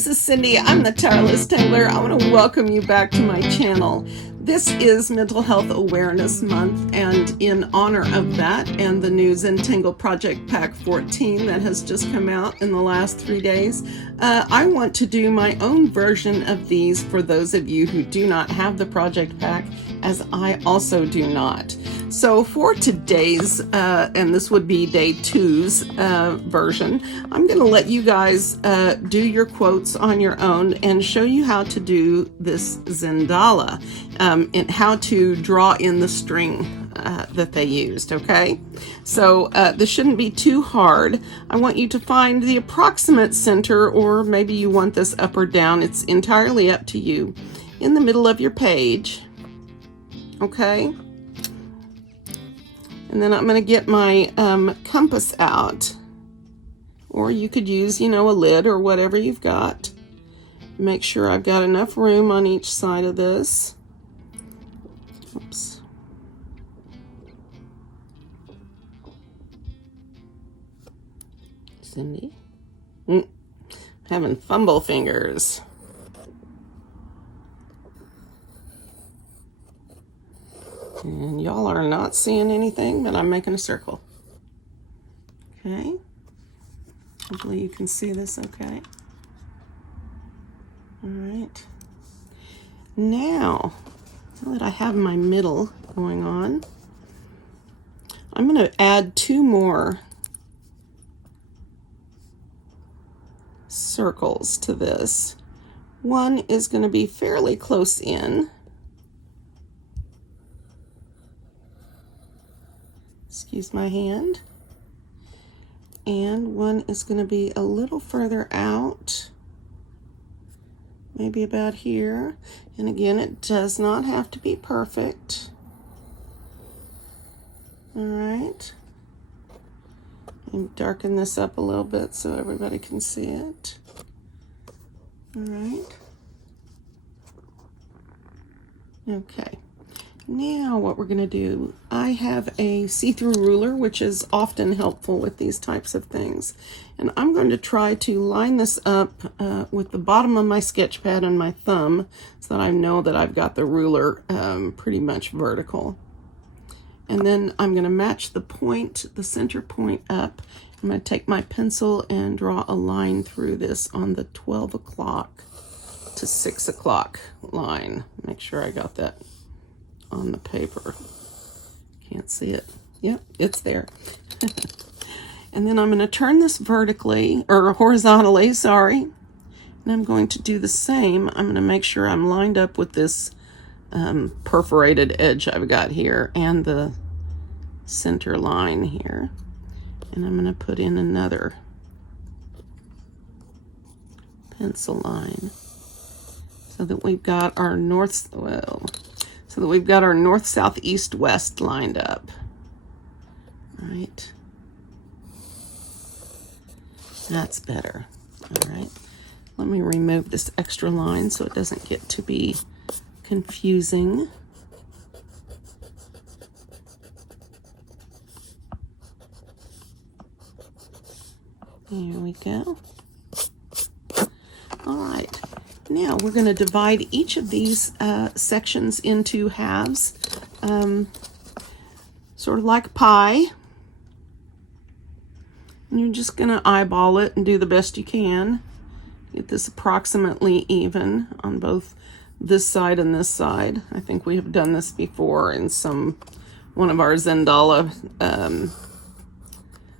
this is Cindy. I'm the Tireless Tangler. I want to welcome you back to my channel. This is Mental Health Awareness Month, and in honor of that and the new Zentangle Project Pack 14 that has just come out in the last 3 days, I want to do my own version of these for those of you who do not have the project pack, as I also do not. So for today's, and this would be day 2's version, I'm going to let you guys do your quotes on your own and show you how to do this Zendala and how to draw in the string that they used, okay? So this shouldn't be too hard. I want you to find the approximate center, or maybe you want this up or down. It's entirely up to you. In the middle of your page, okay? And then I'm going to get my compass out, or you could use, a lid or whatever you've got. Make sure I've got enough room on each side of this. Oops. Cindy? Having fumble fingers. And y'all are not seeing anything, but I'm making a circle. Okay. Hopefully you can see this okay. All right. Now that I have my middle going on, I'm going to add 2 more circles to this. One is going to be fairly close in. Excuse my hand. And one is going to be a little further out, maybe about here. And again, it does not have to be perfect. All right. And darken this up a little bit so everybody can see it. All right. Okay. Now what we're going to do, I have a see-through ruler, which is often helpful with these types of things. And I'm going to try to line this up with the bottom of my sketch pad and my thumb so that I know that I've got the ruler pretty much vertical. And then I'm going to match the point, the center point up. I'm going to take my pencil and draw a line through this on the 12 o'clock to 6 o'clock line. Make sure I got that on the paper. Can't see it. Yep, it's there. And then I'm going to turn this vertically, or horizontally, sorry. And I'm going to do the same. I'm going to make sure I'm lined up with this perforated edge I've got here and the center line here. And I'm going to put in another pencil line so that we've got our north, so that we've got our north, south, east, west lined up. All right. That's better. All right. Let me remove this extra line so it doesn't get to be confusing. There we go. All right. Now we're going to divide each of these sections into halves, sort of like pie. And you're just going to eyeball it and do the best you can. Get this approximately even on both this side and this side. I think we have done this before in one of our Zendala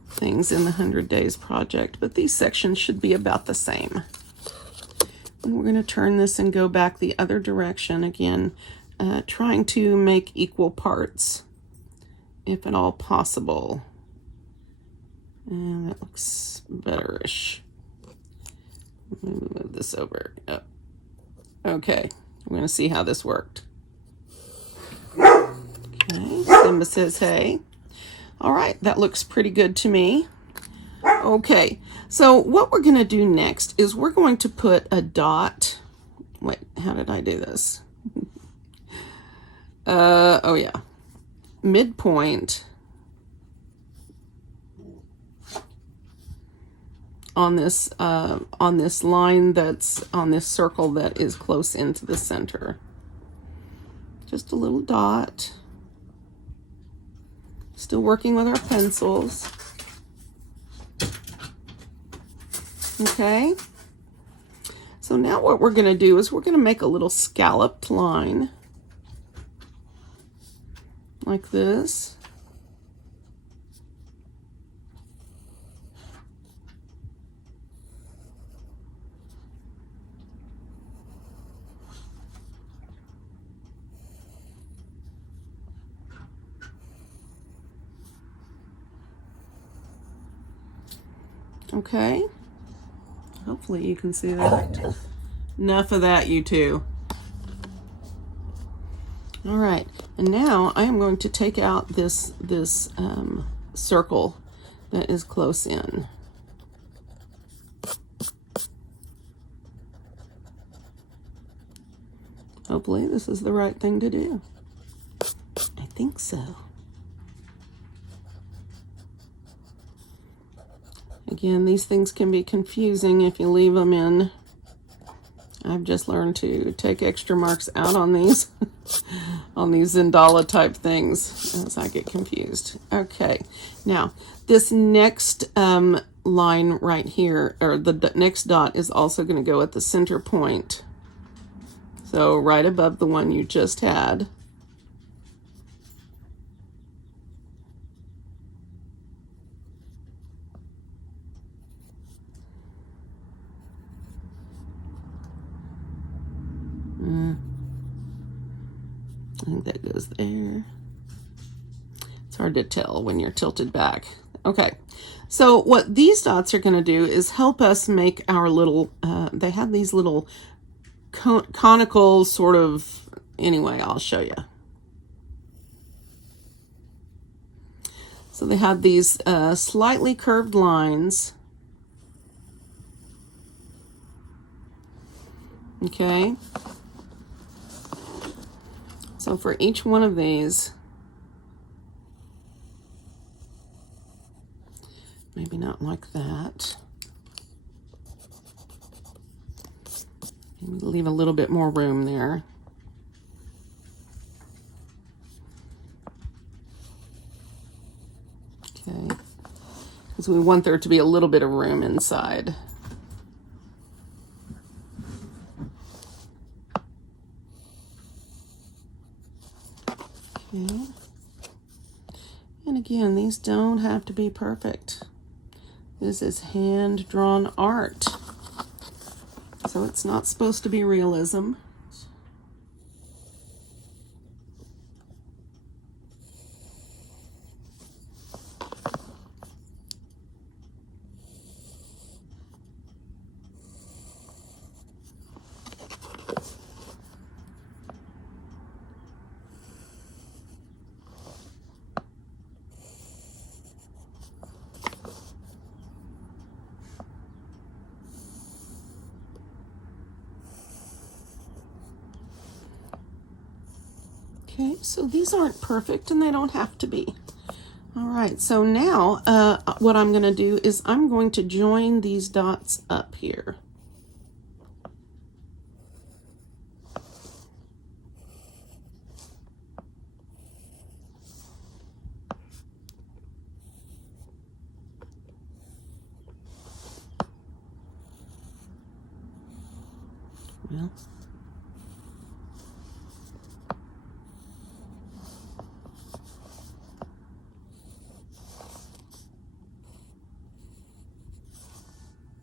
things in the 100 Days project, but these sections should be about the same. And we're going to turn this and go back the other direction again, trying to make equal parts, if at all possible. And that looks better-ish. Let me move this over. Yep. Okay, we're going to see how this worked. Okay, Simba says hey. All right, that looks pretty good to me. Okay, so what we're going to do next is we're going to put a dot. Wait, how did I do this? Oh yeah. Midpoint on this line that's on this circle that is close into the center. Just a little dot. Still working with our pencils. Okay. So now what we're going to do is we're going to make a little scalloped line like this. Okay. Hopefully you can see that. Enough of that, you two. All right, and now I am going to take out this circle that is close in. Hopefully this is the right thing to do. I think so. Again, these things can be confusing if you leave them in. I've just learned to take extra marks out on these on these Zendala type things as I get confused. Okay, now this next line right here, or the next dot, is also going to go at the center point. So right above the one you just had. I think that goes there. It's hard to tell when you're tilted back. Okay, so what these dots are going to do is help us make our little, they have these little conical sort of, anyway, I'll show you. So they have these slightly curved lines. Okay. So for each one of these, maybe not like that. Maybe leave a little bit more room there. Okay, because we want there to be a little bit of room inside. Okay. And again, these don't have to be perfect. This is hand-drawn art. So it's not supposed to be realism. Okay, so these aren't perfect and they don't have to be. All right, so now what I'm going to do is I'm going to join these dots up here. Well,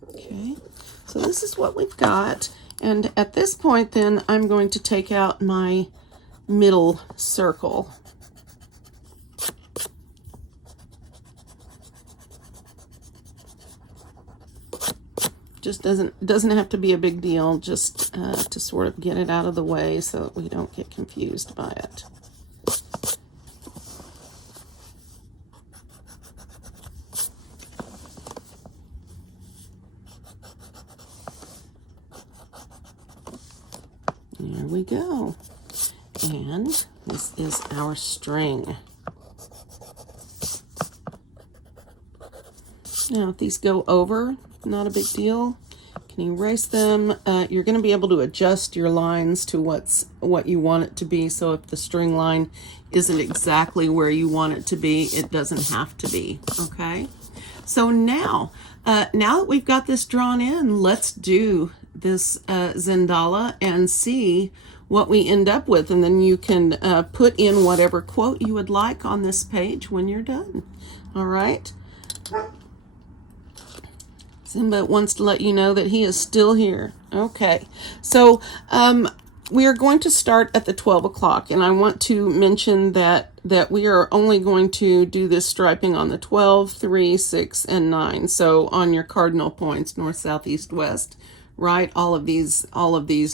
okay, so this is what we've got, and at this point then I'm going to take out my middle circle. Just doesn't have to be a big deal, just to sort of get it out of the way so that we don't get confused by it. There we go. And this is our string. Now if these go over not a big deal. Can erase them. You're going to be able to adjust your lines to what you want it to be. So if the string line isn't exactly where you want it to be, it doesn't have to be. Okay. So now that we've got this drawn in, let's do this Zendala and see what we end up with. And then you can put in whatever quote you would like on this page when you're done. All right. Simba wants to let you know that he is still here. Okay, so we are going to start at the 12 o'clock, and I want to mention that we are only going to do this striping on the 12, 3, 6, and 9. So on your cardinal points, north, south, east, west, right? All of these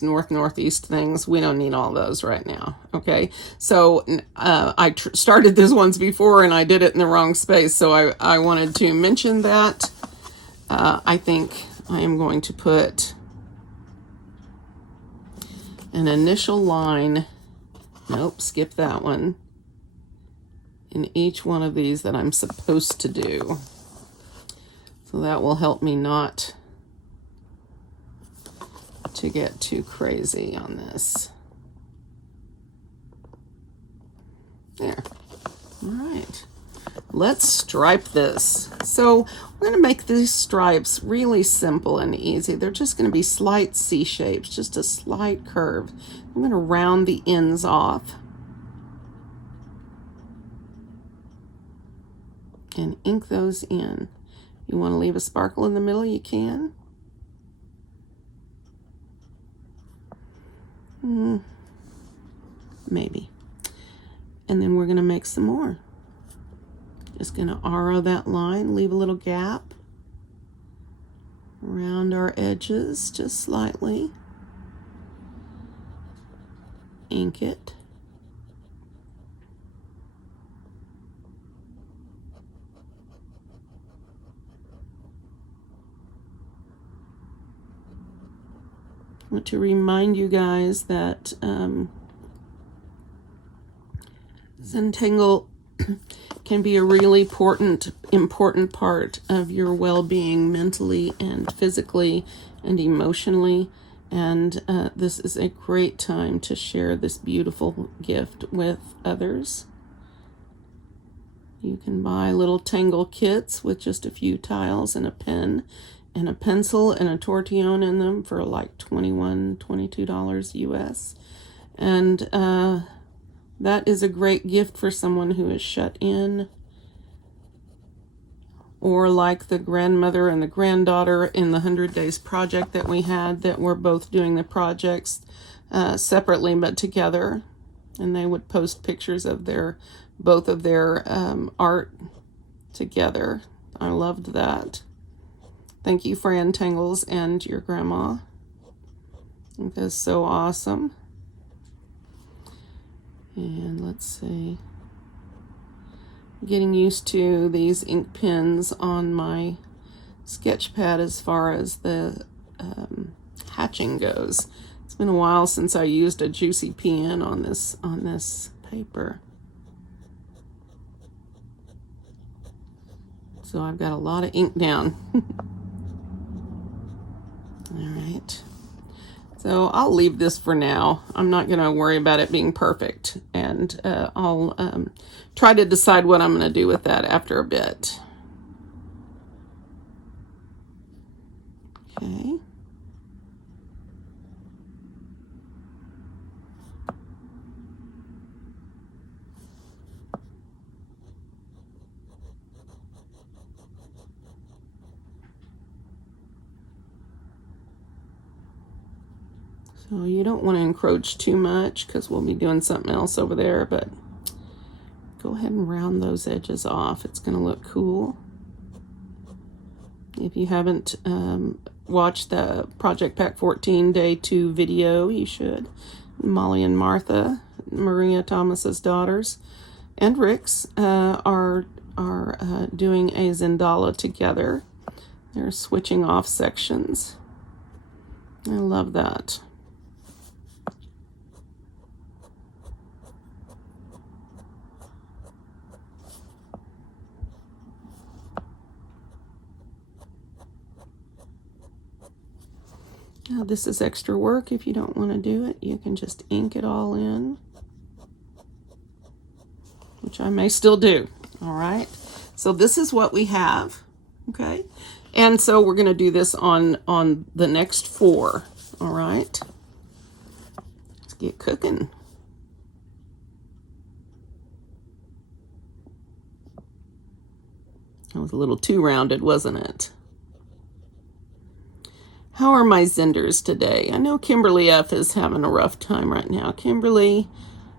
north, northeast things, we don't need all those right now. Okay, so I started this once before, and I did it in the wrong space, so I wanted to mention that. I think I am going to put an initial line, nope, skip that one, in each one of these that I'm supposed to do. So that will help me not to get too crazy on this. There. All right. Let's stripe this. So we're going to make these stripes really simple and easy. They're just going to be slight C shapes, just a slight curve. I'm going to round the ends off and ink those in. You want to leave a sparkle in the middle, you can. Maybe. And then we're going to make some more. Just going to arrow that line, leave a little gap around our edges just slightly. Ink it. I want to remind you guys that Zentangle can be a really important part of your well-being mentally and physically and emotionally. And this is a great time to share this beautiful gift with others. You can buy little tangle kits with just a few tiles and a pen and a pencil and a tortillon in them for like $21, $22 US. And that is a great gift for someone who is shut in, or like the grandmother and the granddaughter in the 100 Days project that we had, that were both doing the projects separately but together, and they would post pictures of both of their art together. I loved that. Thank you, Fran Tangles, and your grandma. I think that's so awesome. And let's see, getting used to these ink pens on my sketch pad as far as the hatching goes. It's been a while since I used a juicy pen on this paper. So I've got a lot of ink down. All right. So I'll leave this for now. I'm not going to worry about it being perfect. And I'll try to decide what I'm going to do with that after a bit. Okay. So you don't want to encroach too much because we'll be doing something else over there, but go ahead and round those edges off. It's going to look cool. If you haven't watched the Project Pack 14 Day 2 video, you should. Molly and Martha, Maria Thomas's daughters, and Rick's are doing a Zendala together. They're switching off sections. I love that. Now this is extra work. If you don't want to do it, you can just ink it all in, which I may still do. All right. So this is what we have. Okay. And so we're going to do this on the next 4. All right. Let's get cooking. That was a little too rounded, wasn't it? How are my Zenders today? I know Kimberly F is having a rough time right now. Kimberly,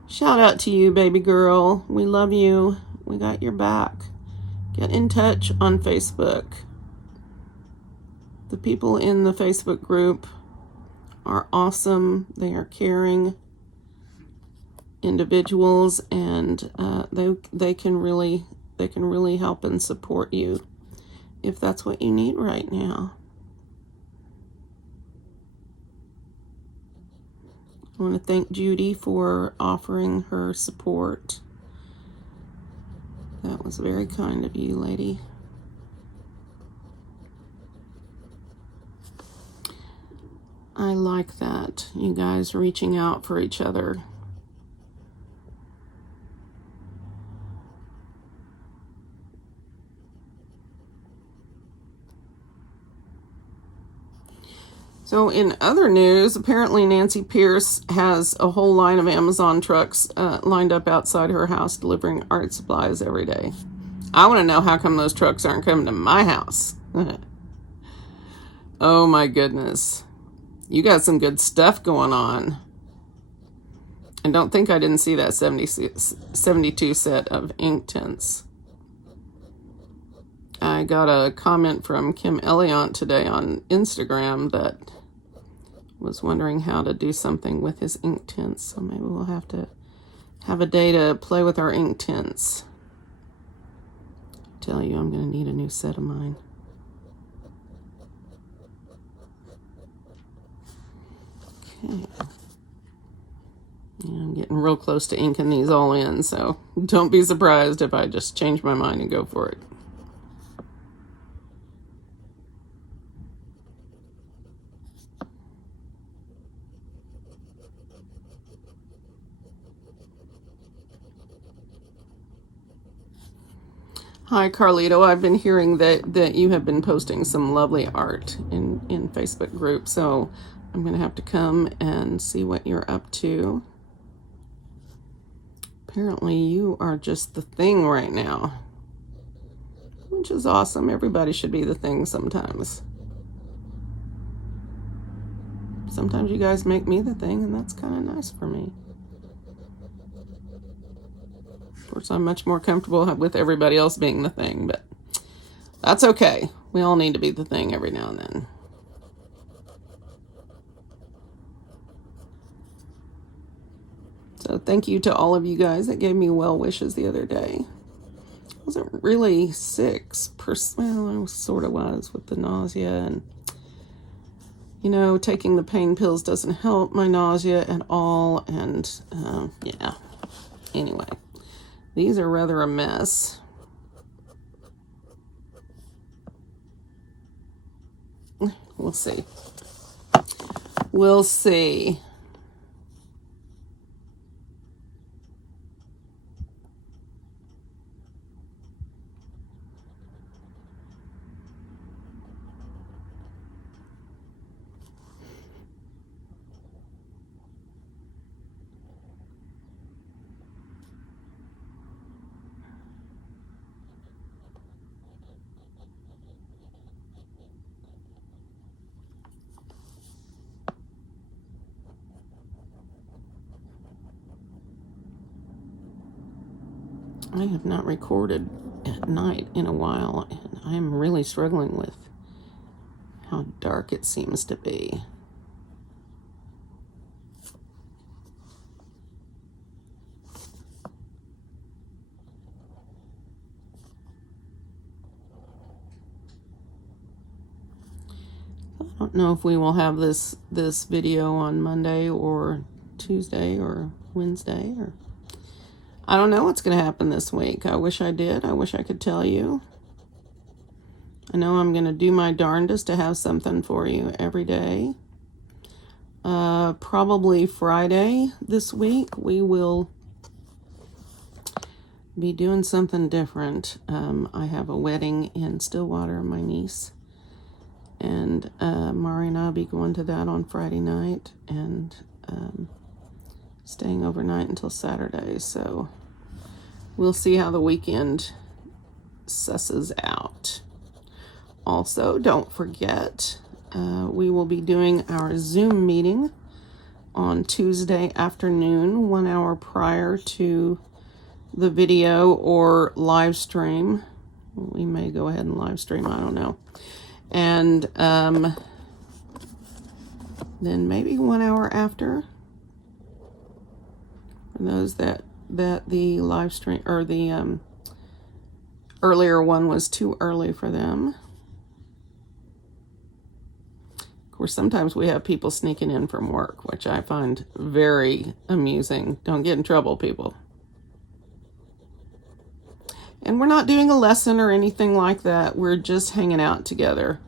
shout out to you, baby girl. We love you. We got your back. Get in touch on Facebook. The people in the Facebook group are awesome. They are caring individuals, and they can really help and support you if that's what you need right now. I want to thank Judy for offering her support. That was very kind of you, lady. I like that, you guys reaching out for each other. So in other news, apparently Nancy Pierce has a whole line of Amazon trucks lined up outside her house delivering art supplies every day. I want to know how come those trucks aren't coming to my house. Oh my goodness. You got some good stuff going on. And don't think I didn't see that 72 set of ink tints. I got a comment from Kim Elliott today on Instagram that was wondering how to do something with his ink tints. So maybe we'll have to have a day to play with our ink tints. I tell you, I'm going to need a new set of mine. Okay. Yeah, I'm getting real close to inking these all in, so don't be surprised if I just change my mind and go for it. Hi, Carlito. I've been hearing that you have been posting some lovely art in Facebook group, so I'm going to have to come and see what you're up to. Apparently, you are just the thing right now, which is awesome. Everybody should be the thing sometimes. Sometimes you guys make me the thing, and that's kind of nice for me. Of course, I'm much more comfortable with everybody else being the thing, but that's okay. We all need to be the thing every now and then. So thank you to all of you guys that gave me well wishes the other day. I wasn't really sick. Well, I sort of was with the nausea, and you know, taking the pain pills doesn't help my nausea at all, and yeah. Anyway, these are rather a mess. We'll see. We'll see. I have not recorded at night in a while, and I am really struggling with how dark it seems to be. I don't know if we will have this video on Monday or Tuesday or Wednesday, or I don't know what's going to happen this week. I wish I did. I wish I could tell you. I know I'm going to do my darndest to have something for you every day. probably Friday this week, we will be doing something different. I have a wedding in Stillwater, my niece, and Mari and I will be going to that on Friday night and staying overnight until Saturday. So we'll see how the weekend susses out. Also, don't forget, we will be doing our Zoom meeting on Tuesday afternoon, 1 hour prior to the video or live stream. We may go ahead and live stream, I don't know. And then maybe 1 hour after, for those that the live stream or the earlier one was too early for them. Of course, sometimes we have people sneaking in from work, which I find very amusing. Don't get in trouble, people. And we're not doing a lesson or anything like that. We're just hanging out together.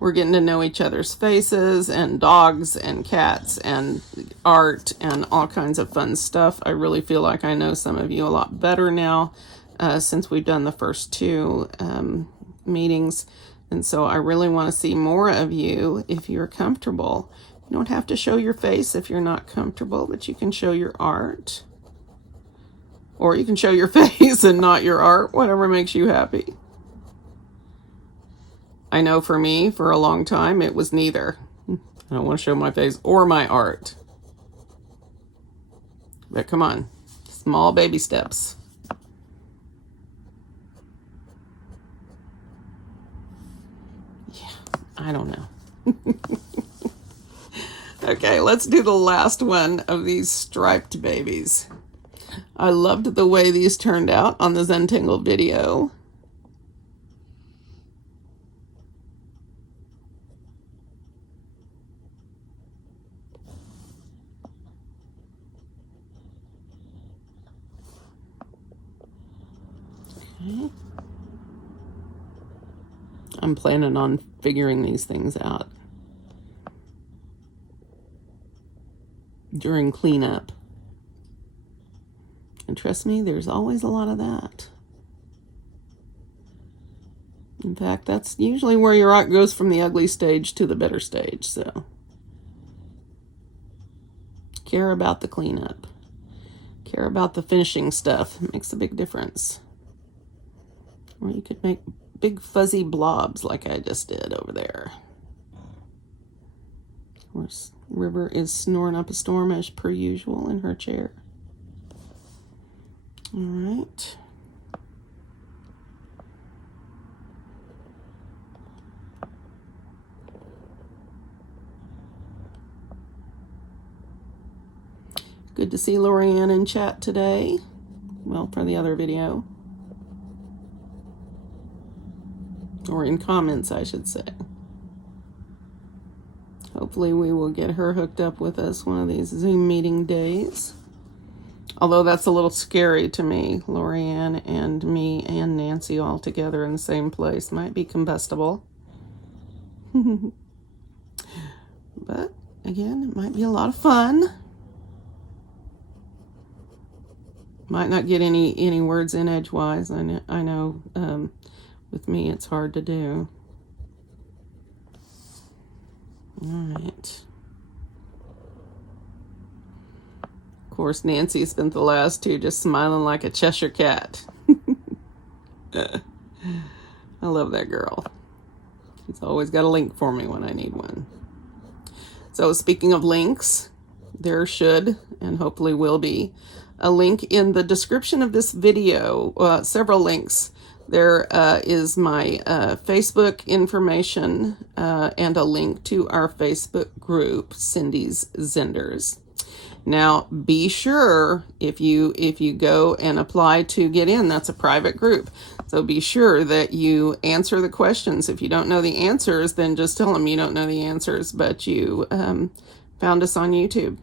We're getting to know each other's faces and dogs and cats and art and all kinds of fun stuff. I really feel like I know some of you a lot better now since we've done the first two meetings. And so I really want to see more of you if you're comfortable. You don't have to show your face if you're not comfortable, but you can show your art. Or you can show your face and not your art, whatever makes you happy. I know for me, for a long time, it was neither. I don't want to show my face or my art. But come on, small baby steps. Yeah, I don't know. Okay, let's do the last one of these striped babies. I loved the way these turned out on the Zentangle video. Okay. I'm planning on figuring these things out during cleanup. And trust me, there's always a lot of that. In fact, that's usually where your art goes from the ugly stage to the better stage. So care about the cleanup. Care about the finishing stuff. It makes a big difference. Or you could make big fuzzy blobs like I just did over there. Of course, River is snoring up a storm as per usual in her chair. All right. Good to see Lorianne in chat today. Well, for the other video. Or in comments, I should say. Hopefully we will get her hooked up with us one of these Zoom meeting days. Although that's a little scary to me. Lorianne and me and Nancy all together in the same place might be combustible. But again, it might be a lot of fun. Might not get any words in edgewise. I know with me it's hard to do. All right. Of course, Nancy spent the last two just smiling like a Cheshire cat. I love that girl. She's always got a link for me when I need one. So speaking of links, there should and hopefully will be a link in the description of this video, several links. There is my Facebook information and a link to our Facebook group, Cindy's Zenders. Now, be sure if you go and apply to get in, that's a private group. So be sure that you answer the questions. If you don't know the answers, then just tell them you don't know the answers, but you found us on YouTube.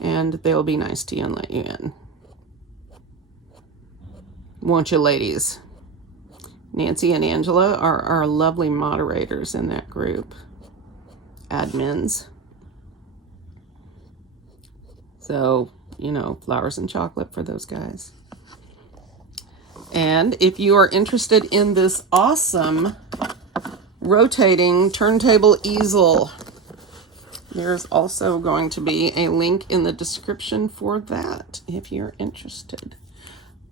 And they'll be nice to you and let you in. Won't you, ladies? Nancy and Angela are our lovely moderators in that group. Admins. So, you know, flowers and chocolate for those guys. And if you are interested in this awesome rotating turntable easel, there's also going to be a link in the description for that if you're interested.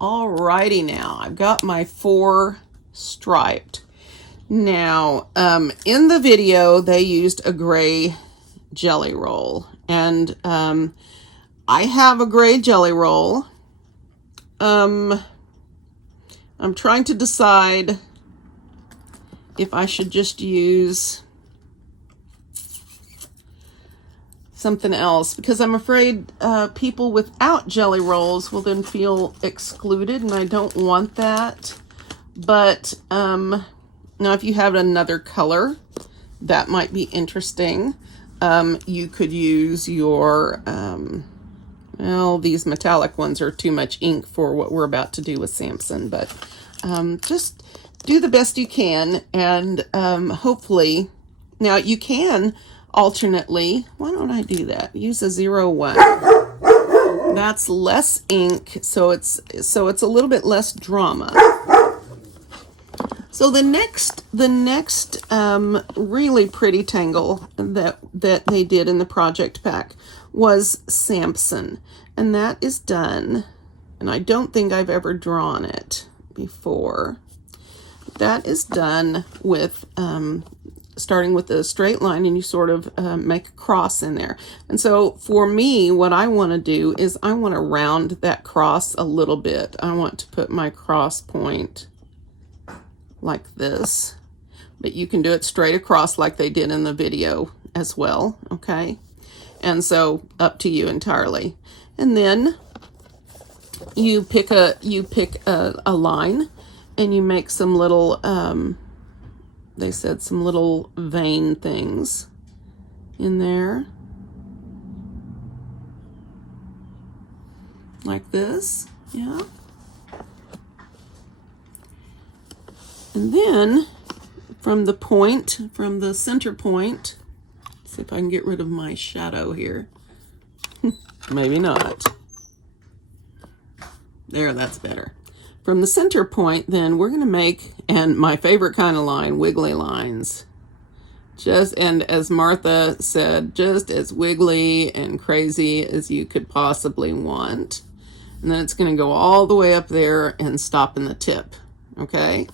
Alrighty, now I've got my 4 striped. Now, in the video, they used a gray jelly roll, and I have a gray jelly roll. I'm trying to decide if I should just use something else, because I'm afraid people without jelly rolls will then feel excluded, and I don't want that. But now if you have another color, that might be interesting. You could use your, well, these metallic ones are too much ink for what we're about to do with Samson, but just do the best you can, and hopefully, now you can alternately, why don't I do that? Use a 01. That's less ink, so it's a little bit less drama. So the next really pretty tangle that they did in the project pack was Samson, and that is done. And I don't think I've ever drawn it before. That is done with starting with a straight line, and you sort of make a cross in there. And so for me, what I want to do is I want to round that cross a little bit. I want to put my cross point like this, but you can do it straight across like they did in the video as well, okay? And so up to you entirely. And then you pick a line, and you make some little they said some little vein things in there like this, yeah. And then from the center point, see if I can get rid of my shadow here. Maybe not. There, that's better. From the center point, then we're going to make, and my favorite kind of line, wiggly lines. And as Martha said, just as wiggly and crazy as you could possibly want. And then it's going to go all the way up there and stop in the tip, okay?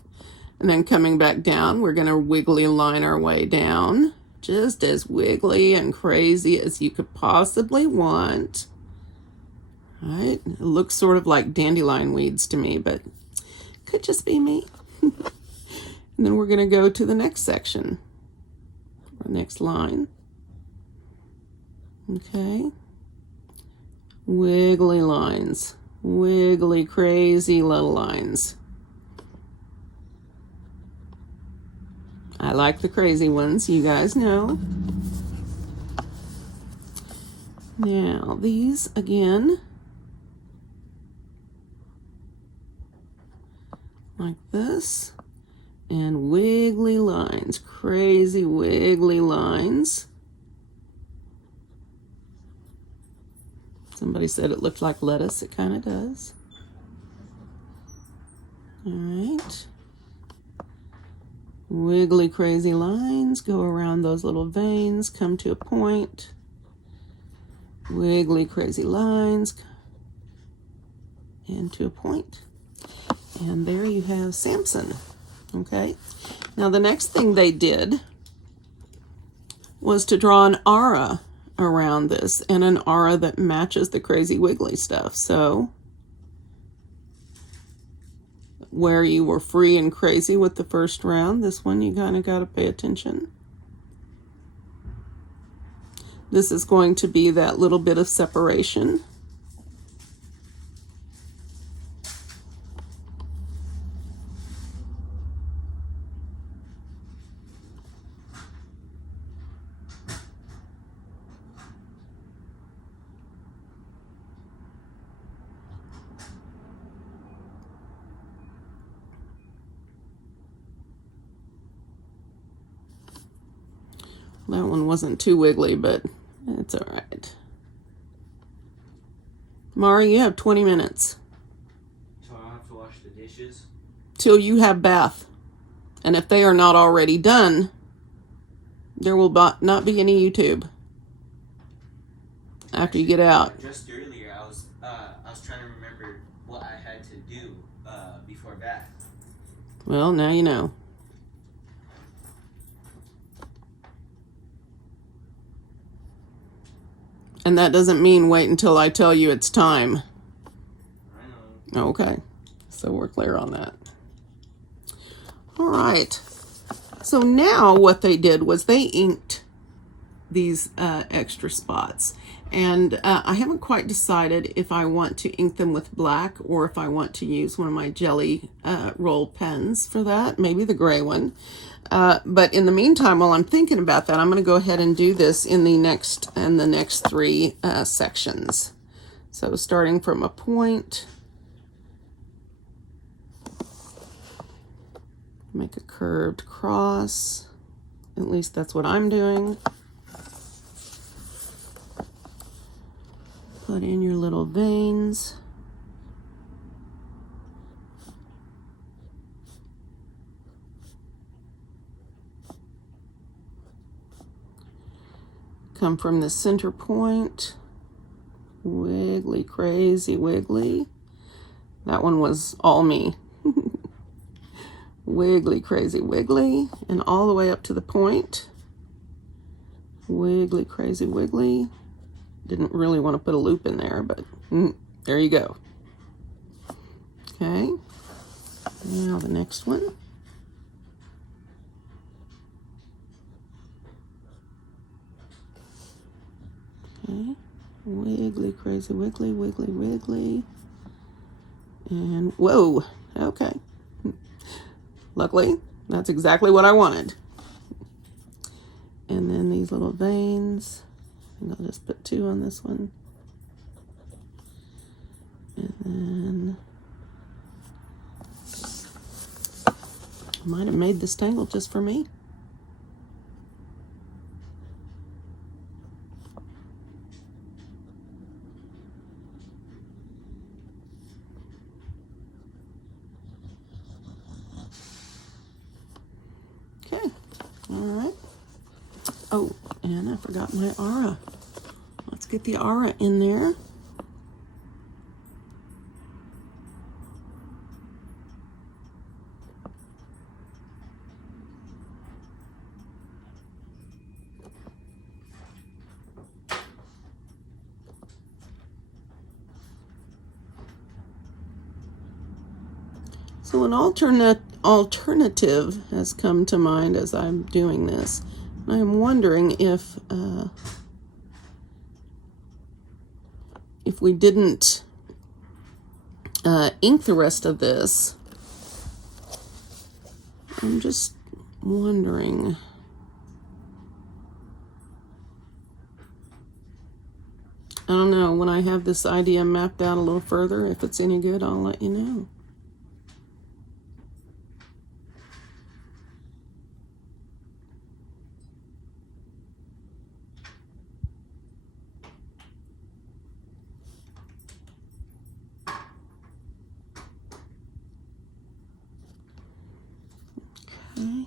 And then coming back down, we're going to wiggly line our way down, just as wiggly and crazy as you could possibly want. All right, it looks sort of like dandelion weeds to me, but could just be me. And then we're going to go to the next section, or next line. Okay. Wiggly lines, wiggly, crazy little lines. I like the crazy ones, you guys know. Now, these again, like this, and wiggly lines, crazy wiggly lines. Somebody said it looked like lettuce. It kind of does. All right. Wiggly, crazy lines, go around those little veins, come to a point. Wiggly, crazy lines, and to a point. And there you have Samson, okay? Now the next thing they did was to draw an aura around this, and an aura that matches the crazy wiggly stuff. So where you were free and crazy with the first round, this one you kind of got to pay attention. This is going to be that little bit of separation. That one wasn't too wiggly, but it's all right. Mari, you have 20 minutes. So I don't have to wash the dishes? Till you have bath. And if they are not already done, there will not be any YouTube after you get out. Just earlier, I was trying to remember what I had to do before bath. Well, now you know. And that doesn't mean wait until I tell you it's time. I know. Okay, so we're clear on that. All right. So now what they did was they inked these extra spots. And I haven't quite decided if I want to ink them with black or if I want to use one of my jelly roll pens for that, maybe the gray one. But in the meantime, while I'm thinking about that, I'm going to go ahead and do this in the next 3 sections. So starting from a point, make a curved cross. At least that's what I'm doing. Put in your little veins. Come from the center point. Wiggly, crazy wiggly. That one was all me. Wiggly, crazy wiggly. And all the way up to the point. Wiggly, crazy wiggly. Didn't really want to put a loop in there, but there you go. Okay. Now the next one. Okay. Wiggly, crazy wiggly, wiggly, wiggly. And whoa. Okay. Luckily, that's exactly what I wanted. And then these little veins. And I'll just put 2 on this one. And then I might have made this tangle just for me. Okay, all right. Oh, and I forgot my aura. Let's get the aura in there. So an alternative has come to mind as I'm doing this. I'm wondering if we didn't ink the rest of this. I'm just wondering. I don't know. When I have this idea mapped out a little further, if it's any good, I'll let you know. Okay.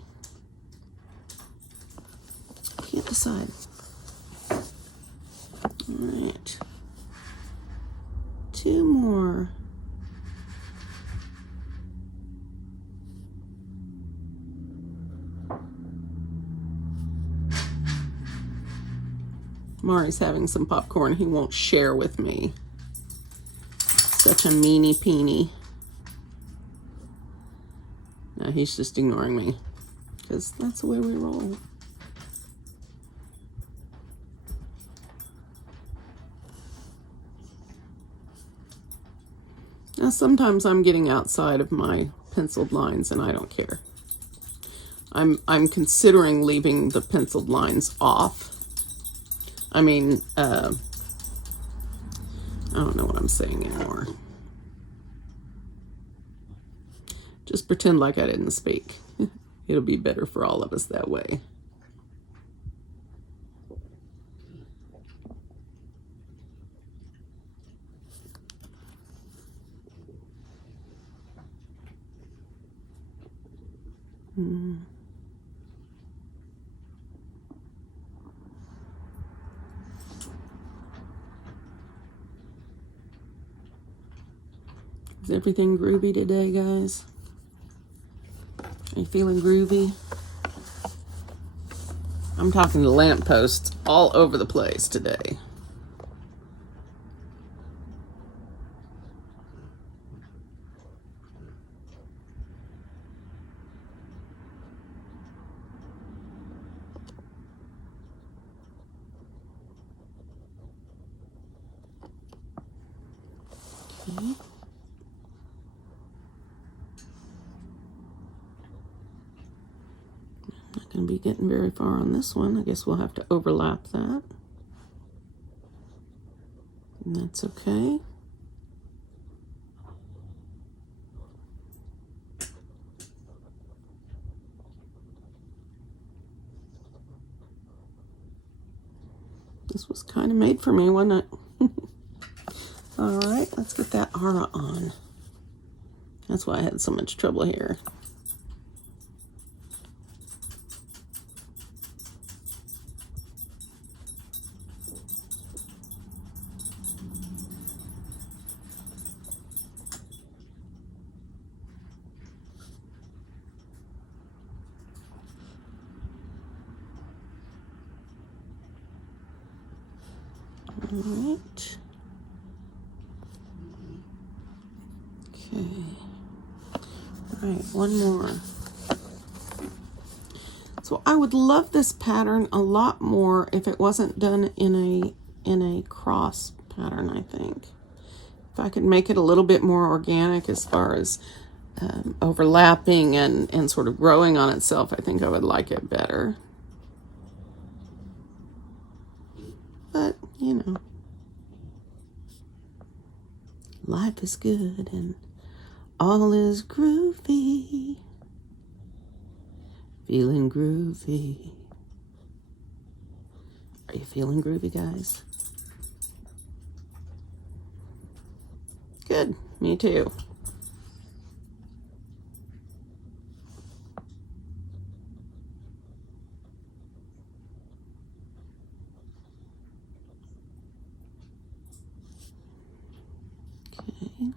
Can't decide. All right. 2 more. Mari's having some popcorn he won't share with me. Such a meanie peenie. No, he's just ignoring me because that's the way we roll. Now, sometimes I'm getting outside of my penciled lines and I don't care. I'm considering leaving the penciled lines off. I mean, I don't know what I'm saying anymore. Just pretend like I didn't speak. It'll be better for all of us that way. Is everything groovy today, guys? Are you feeling groovy? I'm talking to lampposts all over the place today. Okay. Not going to be getting very far on this one. I guess we'll have to overlap that. And that's okay. This was kind of made for me, wasn't it? All right, let's get that aura on. That's why I had so much trouble here. All right. Okay. All right, one more. So I would love this pattern a lot more if it wasn't done in a cross pattern, I think. If I could make it a little bit more organic as far as overlapping and sort of growing on itself, I think I would like it better. But, you know, life is good and all is groovy. Feeling groovy. Are you feeling groovy, guys? Good. Me too. Okay.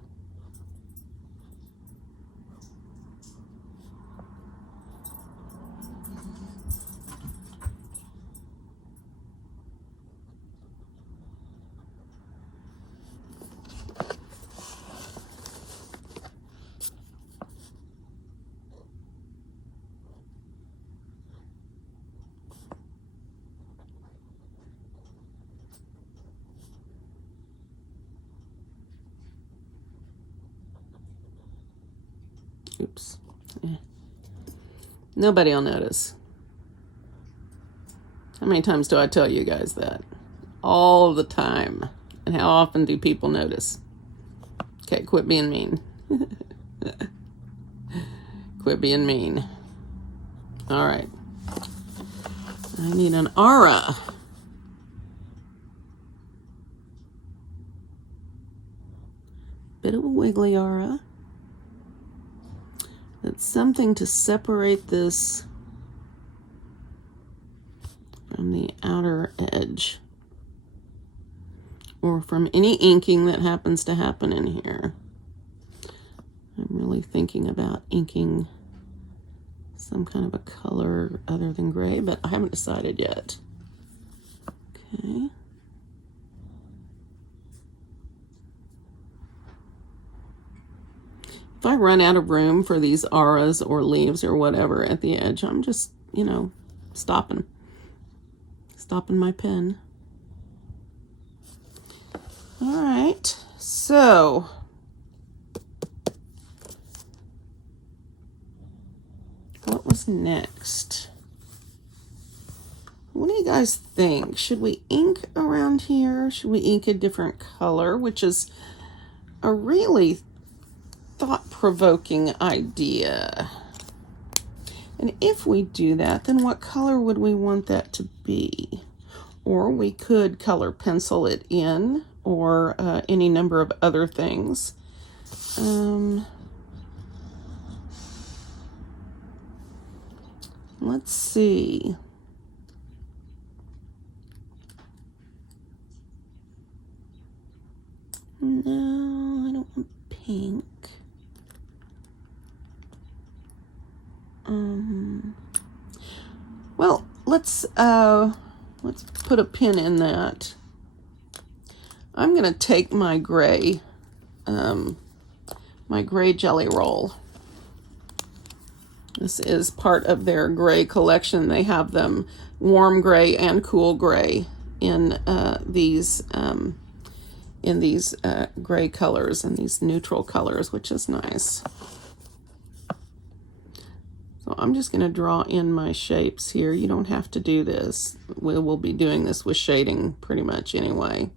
Oops. Yeah. Nobody will notice. How many times do I tell you guys that? All the time. And how often do people notice? Okay, quit being mean. Quit being mean. All right. I need an aura. Bit of a wiggly aura. That's something to separate this from the outer edge, or from any inking that happens to happen in here. I'm really thinking about inking some kind of a color other than gray, but I haven't decided yet. Okay. If I run out of room for these auras or leaves or whatever at the edge, I'm just, you know, stopping my pen. All right, so what was next? What do you guys think? Should we ink around here? Should we ink a different color? Which is a really thought-provoking idea. And if we do that, then what color would we want that to be? Or we could color pencil it in, or any number of other things. Let's see. No, I don't want pink. Well, let's put a pin in that. I'm gonna take my gray jelly roll. This is part of their gray collection. They have them warm gray and cool gray in these gray colors and these neutral colors, which is nice. So I'm just going to draw in my shapes here. You don't have to do this. We'll be doing this with shading pretty much anyway.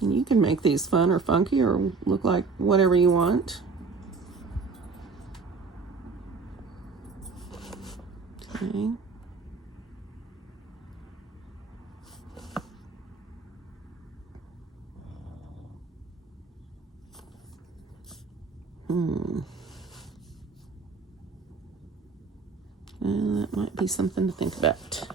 And you can make these fun or funky or look like whatever you want. Okay. And that might be something to think about.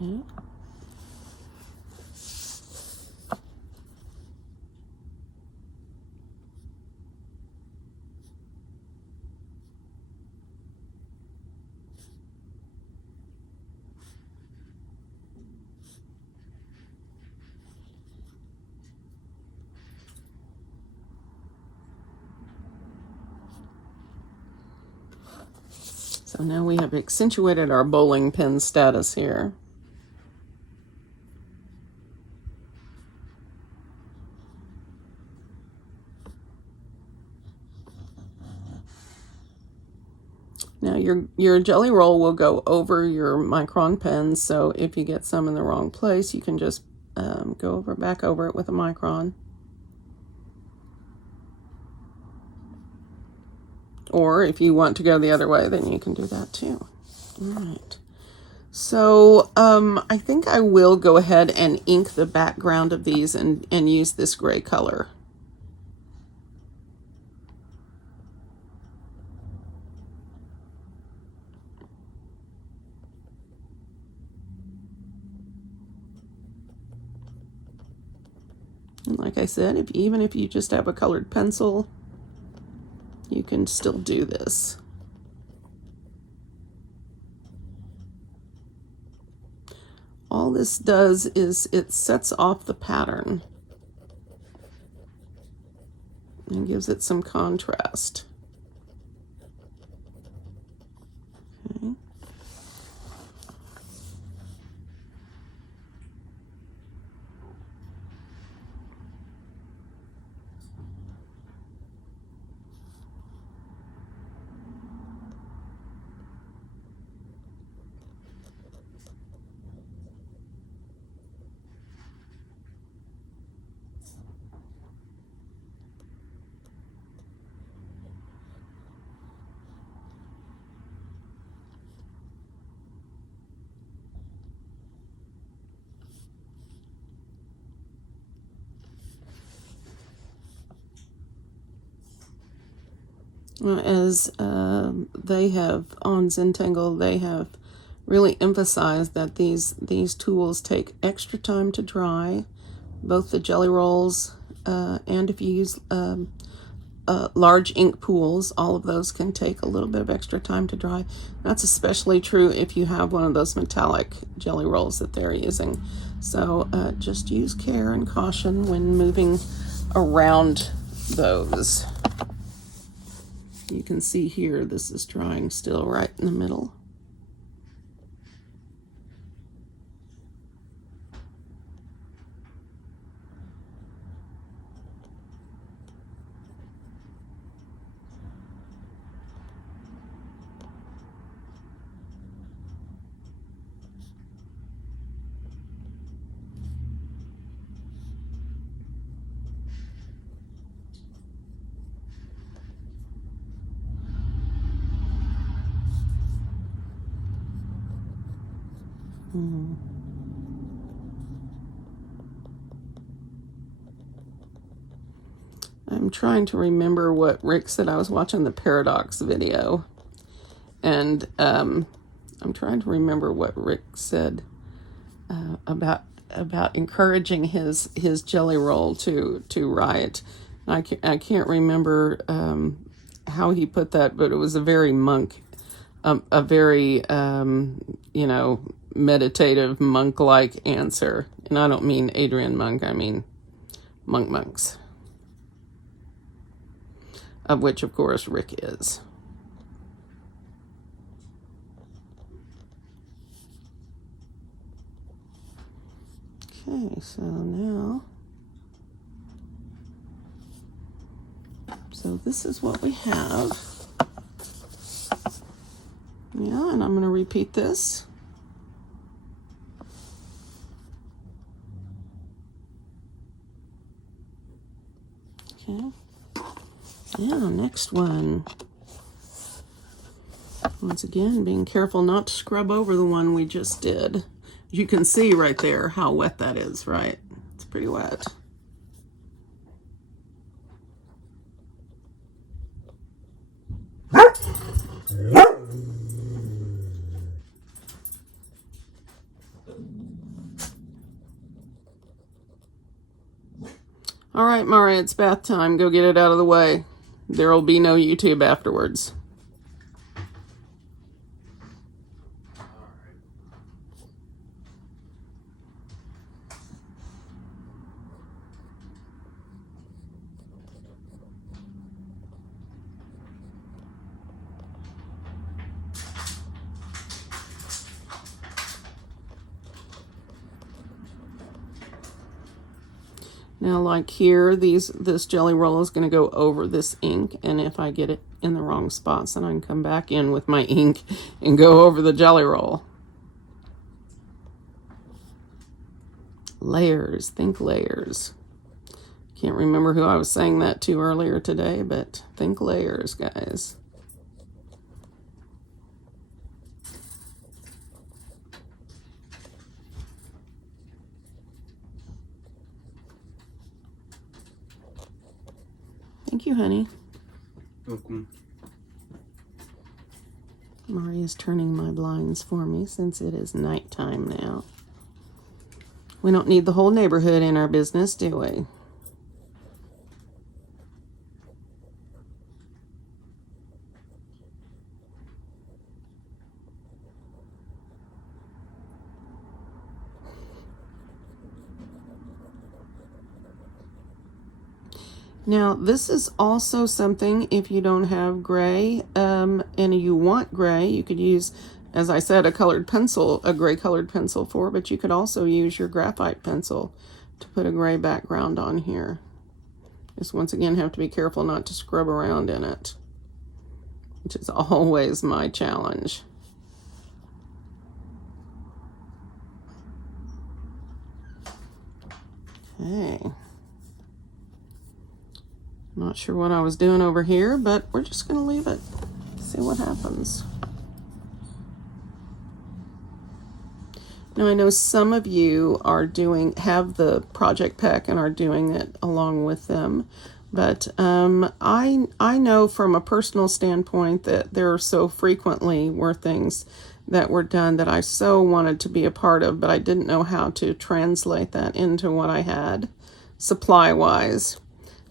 Okay. So now we have accentuated our bowling pin status here. Now your jelly roll will go over your micron pen, so if you get some in the wrong place, you can just go back over it with a micron. Or if you want to go the other way, then you can do that too. All right. So I think I will go ahead and ink the background of these and use this gray color. And like I said, even if you just have a colored pencil, you can still do this. All this does is it sets off the pattern and gives it some contrast. Okay. As they have on Zentangle, they have really emphasized that these tools take extra time to dry, both the jelly rolls and if you use large ink pools, all of those can take a little bit of extra time to dry. That's especially true if you have one of those metallic jelly rolls that they're using. So just use care and caution when moving around those. You can see here, this is drying still right in the middle. I'm trying to remember what Rick said. I was watching the paradox video, and I'm trying to remember what Rick said about encouraging his jelly roll to write. I can't remember how he put that, but it was a very a very meditative monk-like answer. And I don't mean Adrian Monk, I mean monks, of which of course Rick is. Okay, so now, so this is what we have. Yeah, and I'm going to repeat this. Okay. Yeah, next one. Once again, being careful not to scrub over the one we just did. You can see right there how wet that is, right? It's pretty wet. All right, Mari, it's bath time. Go get it out of the way. There'll be no YouTube afterwards. Now, like here, this jelly roll is going to go over this ink, and if I get it in the wrong spots, then I can come back in with my ink and go over the jelly roll. Layers, think layers. Can't remember who I was saying that to earlier today, but think layers, guys. Thank you, honey. Welcome. Mari is turning my blinds for me since it is nighttime now. We don't need the whole neighborhood in our business, do we? Now, this is also something, if you don't have gray and you want gray, you could use, as I said, a colored pencil, a gray colored pencil for, but you could also use your graphite pencil to put a gray background on here. Just once again have to be careful not to scrub around in it, which is always my challenge. Okay. Not sure what I was doing over here, but we're just going to leave it. See what happens. Now, I know some of you have the project pack and are doing it along with them, but I know from a personal standpoint that there so frequently were things that were done that I so wanted to be a part of, but I didn't know how to translate that into what I had supply-wise.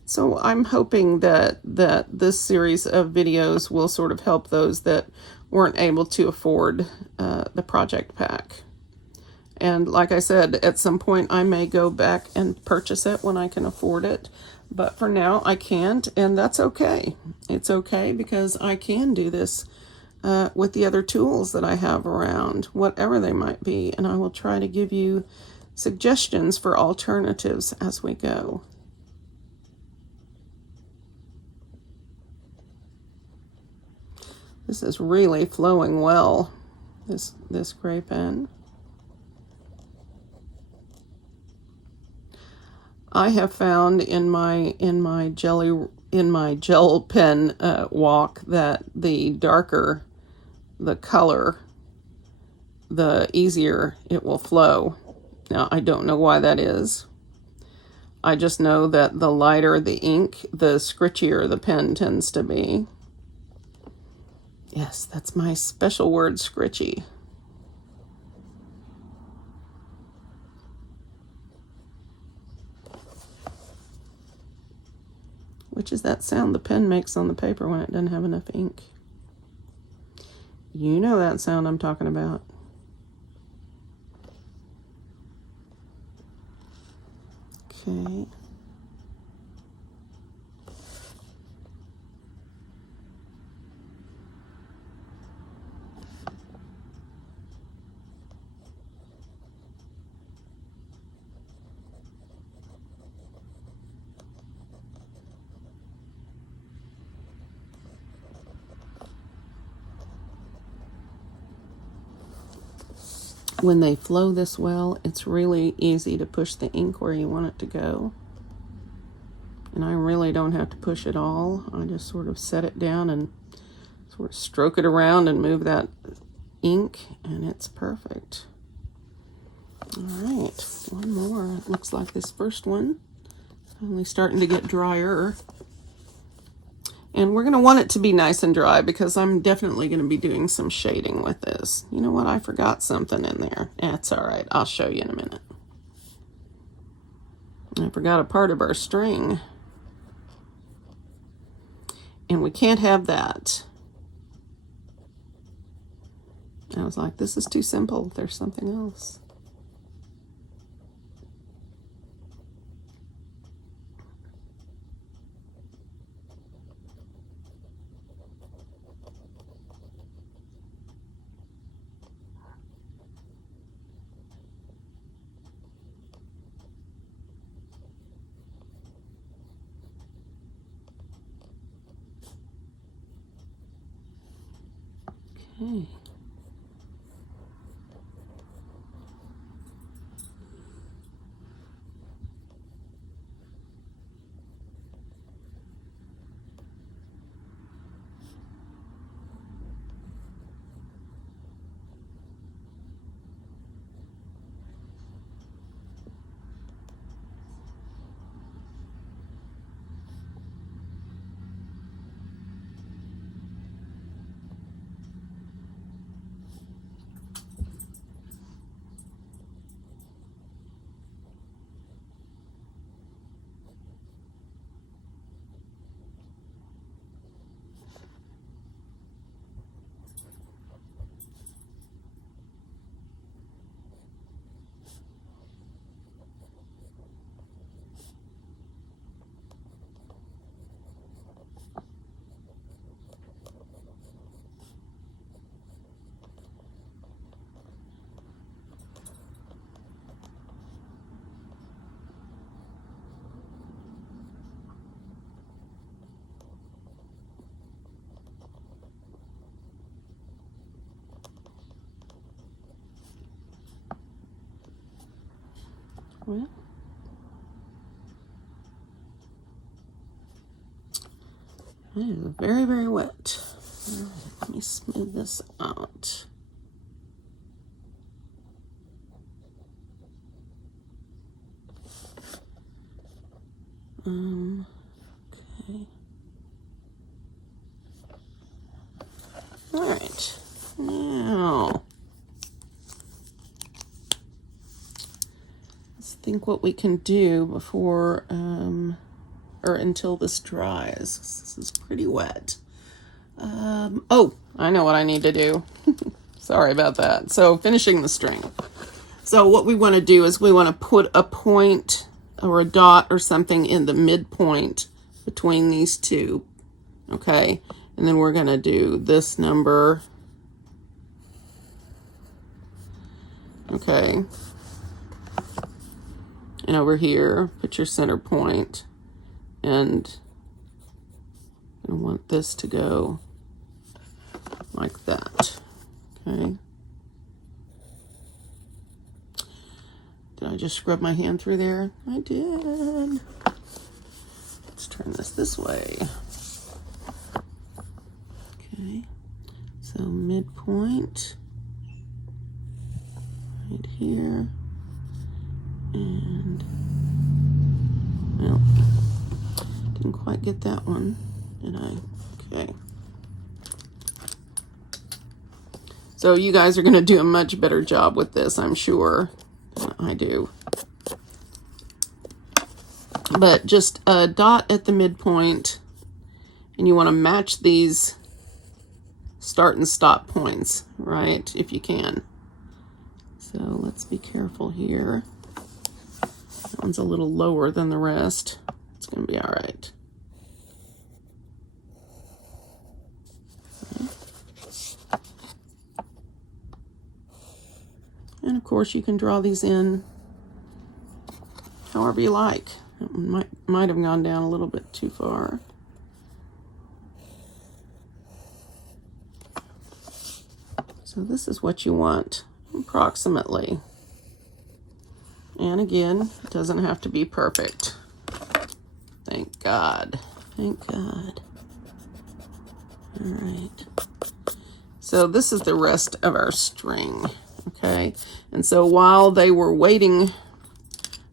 So I'm hoping that this series of videos will sort of help those that weren't able to afford the project pack. And like I said, at some point I may go back and purchase it when I can afford it. But for now I can't, and that's okay. It's okay because I can do this with the other tools that I have around, whatever they might be. And I will try to give you suggestions for alternatives as we go. This is really flowing well, this gray pen. I have found in my gel pen walk that the darker the color, the easier it will flow. Now, I don't know why that is. I just know that the lighter the ink, the scritchier the pen tends to be. Yes, that's my special word, scritchy. Which is that sound the pen makes on the paper when it doesn't have enough ink. You know that sound I'm talking about. Okay. When they flow this well, it's really easy to push the ink where you want it to go. And I really don't have to push it all. I just sort of set it down and sort of stroke it around and move that ink, and it's perfect. All right, one more. It looks like this first one only starting to get drier. And we're going to want it to be nice and dry because I'm definitely going to be doing some shading with this. You know what? I forgot something in there. That's all right. I'll show you in a minute. I forgot a part of our string. And we can't have that. I was like, this is too simple. There's something else. Okay. Well, it is very, very wet. All right, let me smooth this out. Okay. All right. Now, let's think what we can do before, or until this dries. This is pretty wet. Oh, I know what I need to do. Sorry about that. So, finishing the string. So, what we want to do is we want to put a point or a dot or something in the midpoint between these two. Okay, and then we're going to do this number. Okay. And over here, put your center point. And I want this to go like that. Okay. Did I just scrub my hand through there? I did. Let's turn this way. Okay. So midpoint. here. And, well, didn't quite get that one, did I? Okay. So you guys are going to do a much better job with this, I'm sure, than I do. But just a dot at the midpoint, and you want to match these start and stop points, right, if you can. So let's be careful here. That one's a little lower than the rest. It's going to be all right. Okay. And of course you can draw these in however you like. It might have gone down a little bit too far. So this is what you want, approximately. And again, it doesn't have to be perfect. Thank God. Thank God. All right. So this is the rest of our string, okay? And so while they were waiting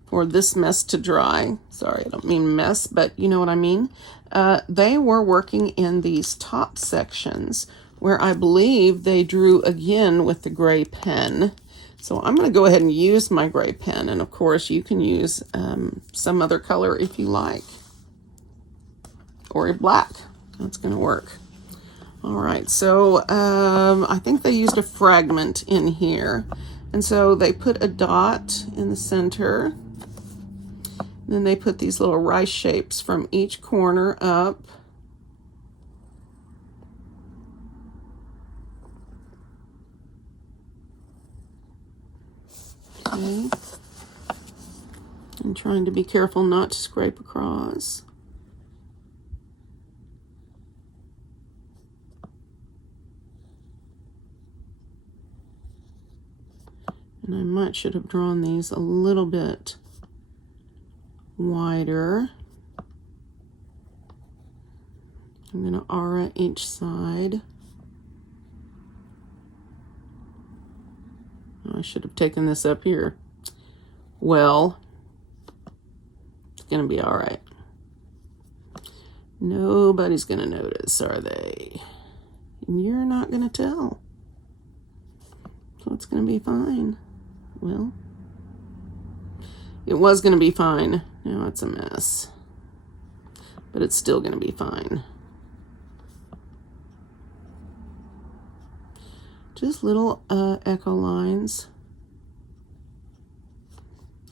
for this mess to dry, sorry, I don't mean mess, but you know what I mean, they were working in these top sections where I believe they drew again with the gray pen. So I'm going to go ahead and use my gray pen, and of course you can use some other color if you like, or a black. That's going to work. All right, so I think they used a fragment in here, and so they put a dot in the center. Then they put these little rice shapes from each corner up. Okay. I'm trying to be careful not to scrape across. And I should have drawn these a little bit wider. I'm going to aura each side. I should have taken this up here. Well, it's going to be all right. Nobody's going to notice, are they? And you're not going to tell. So it's going to be fine. Well, it was going to be fine. Now it's a mess. But it's still going to be fine. Just little echo lines.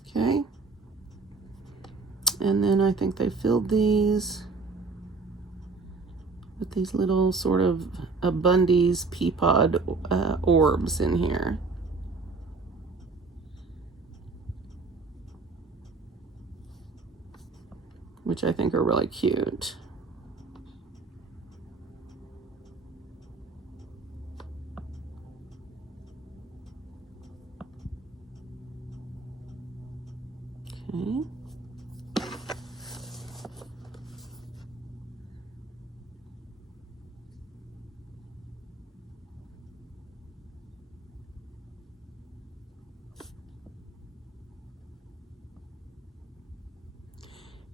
Okay. And then I think they filled these with these little sort of Bundy's pea pod orbs in here. Which I think are really cute. Okay.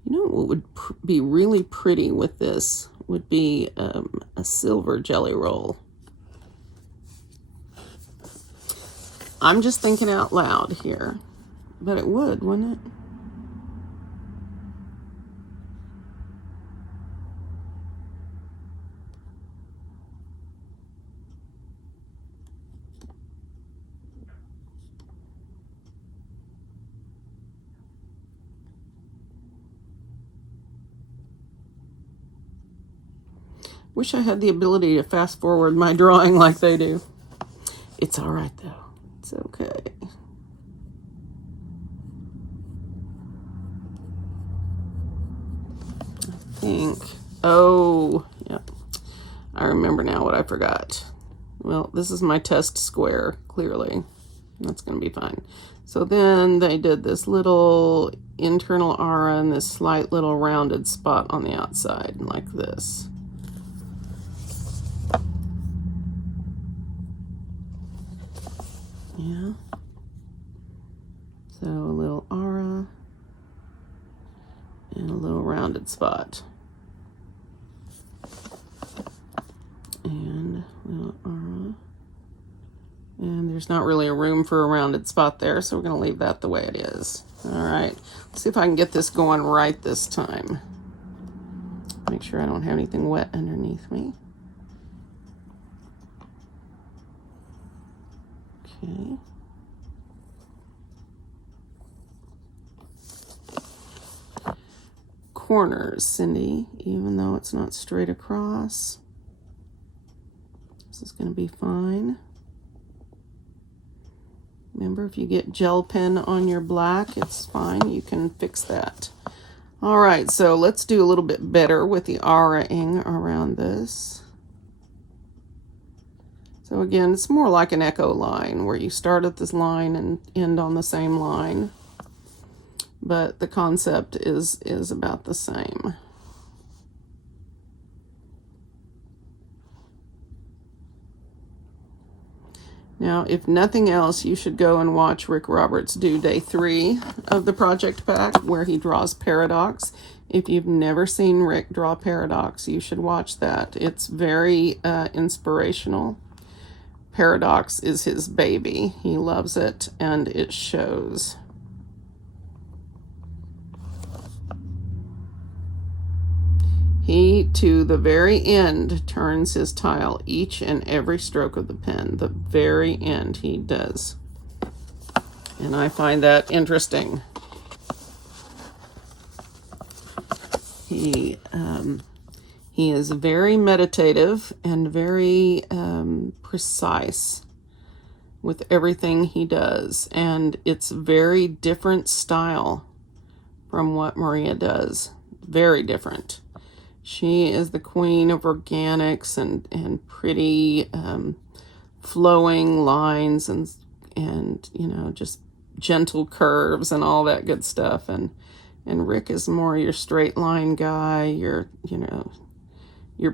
You know what would be really pretty with this would be a silver jelly roll. I'm just thinking out loud here, but it would, wouldn't it? Wish I had the ability to fast forward my drawing like they do. It's all right though. It's okay. I think, oh, yeah. I remember now what I forgot. Well, this is my test square, clearly. That's going to be fine. So then they did this little internal aura and this slight little rounded spot on the outside, like this. Yeah. So a little aura and a little rounded spot. And a little aura. And there's not really a room for a rounded spot there, so we're going to leave that the way it is. All right, let's see if I can get this going right this time. Make sure I don't have anything wet underneath me. Okay. Corners, Cindy, even though it's not straight across. This is going to be fine. Remember, if you get gel pen on your black, it's fine. You can fix that. All right, so let's do a little bit better with the aura-ing around this. So again, it's more like an echo line where you start at this line and end on the same line. But the concept is about the same. Now, if nothing else, you should go and watch Rick Roberts do day 3 of the project pack where he draws paradox. If you've never seen Rick draw paradox, you should watch that. It's very inspirational. Paradox is his baby. He loves it, and it shows. He, to the very end, turns his tile each and every stroke of the pen. The very end he does. And I find that interesting. He is very meditative and very precise with everything he does. And it's very different style from what Maria does. Very different. She is the queen of organics and pretty flowing lines and you know, just gentle curves and all that good stuff. And Rick is more your straight line guy, your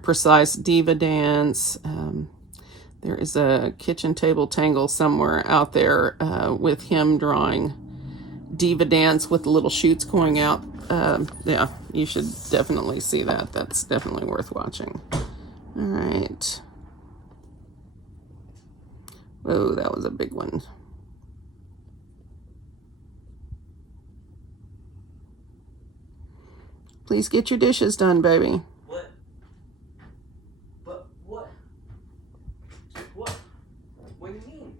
precise diva dance. There is a kitchen table tangle somewhere out there with him drawing diva dance with the little shoots going out. Yeah, you should definitely see that. That's definitely worth watching. All right. Oh, that was a big one. Please get your dishes done, baby. What? But what? What? What do you mean?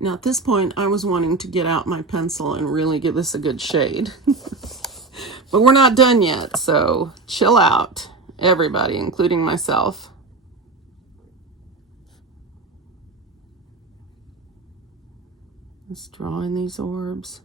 Now at this point, I was wanting to get out my pencil and really give this a good shade. But we're not done yet, so chill out, everybody, including myself. Just drawing these orbs.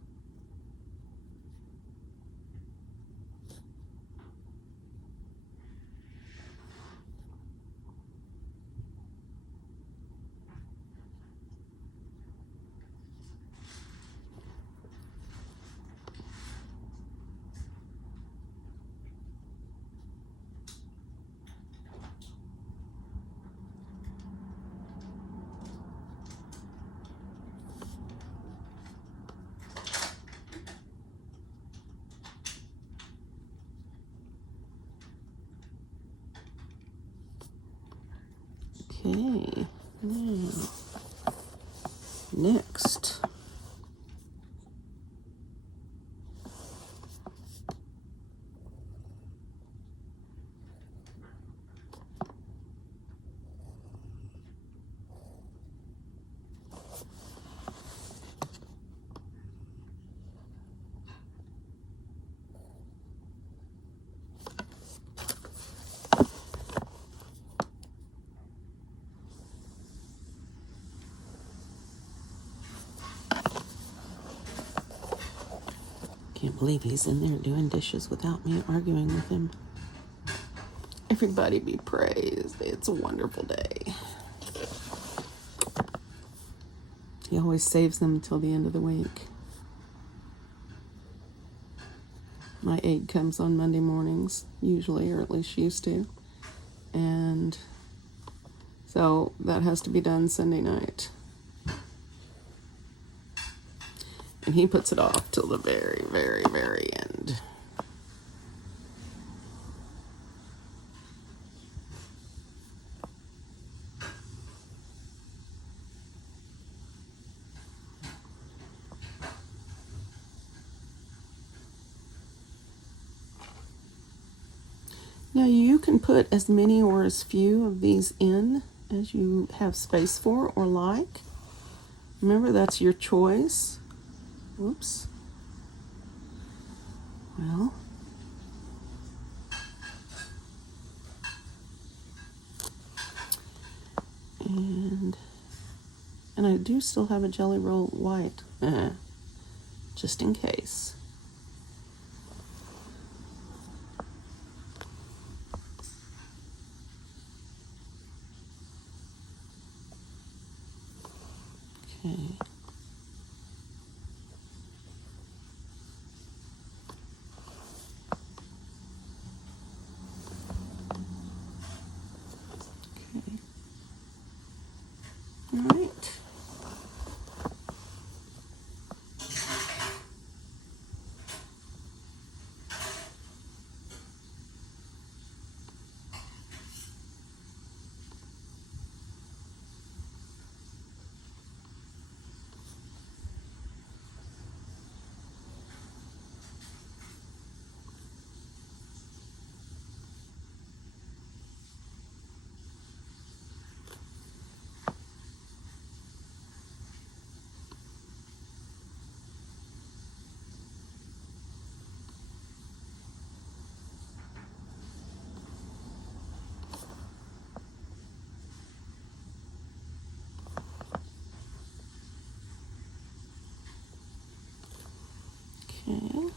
Okay, now, next. Can't believe he's in there doing dishes without me arguing with him. Everybody be praised. It's a wonderful day. He always saves them until the end of the week. My aide comes on Monday mornings, usually, or at least she used to. And so that has to be done Sunday night. And he puts it off till the very, very, very end. Now you can put as many or as few of these in as you have space for or like. Remember, that's your choice. Whoops. Well. And I do still have a Jelly Roll white, just in case. Okay. Okay. All right. Okay.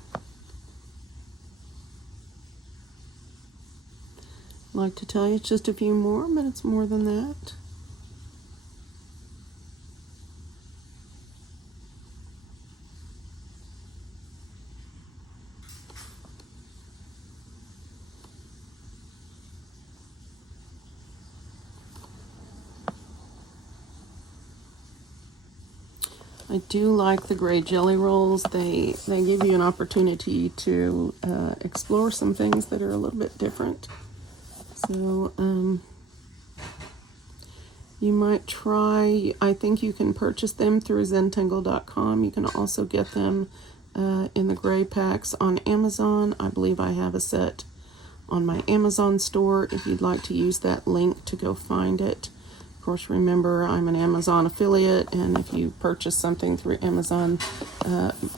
I'd like to tell you it's just a few more, but it's more than that. I do like the gray jelly rolls. They give you an opportunity to explore some things that are a little bit different. So you might try, I think you can purchase them through Zentangle.com. You can also get them in the gray packs on Amazon. I believe I have a set on my Amazon store if you'd like to use that link to go find it. Of course, remember, I'm an Amazon affiliate, and if you purchase something through Amazon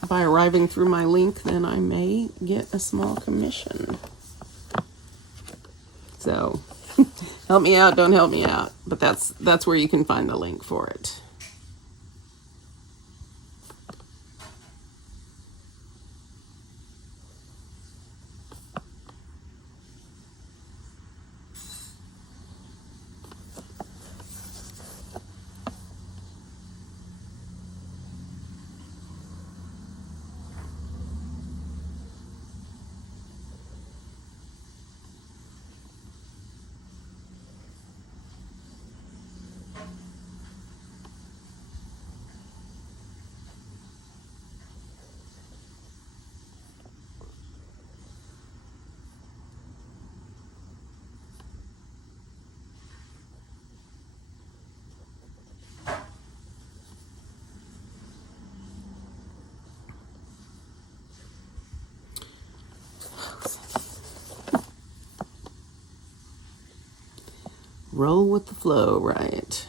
by arriving through my link, then I may get a small commission. So, help me out, don't help me out. But that's where you can find the link for it. Roll with the flow, right?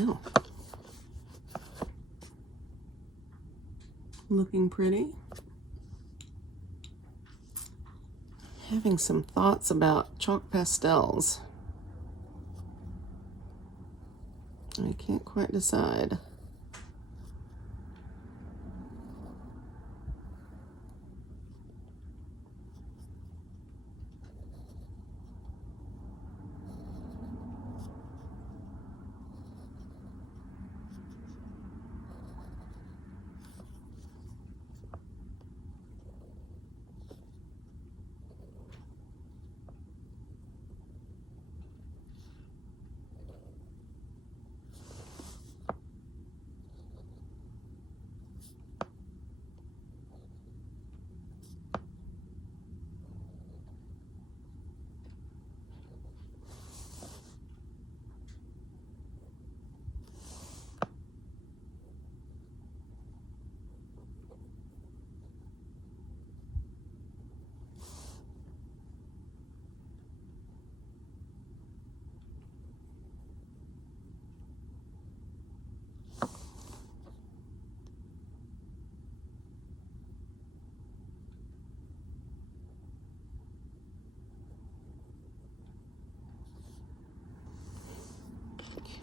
Well, looking pretty. Having some thoughts about chalk pastels. I can't quite decide.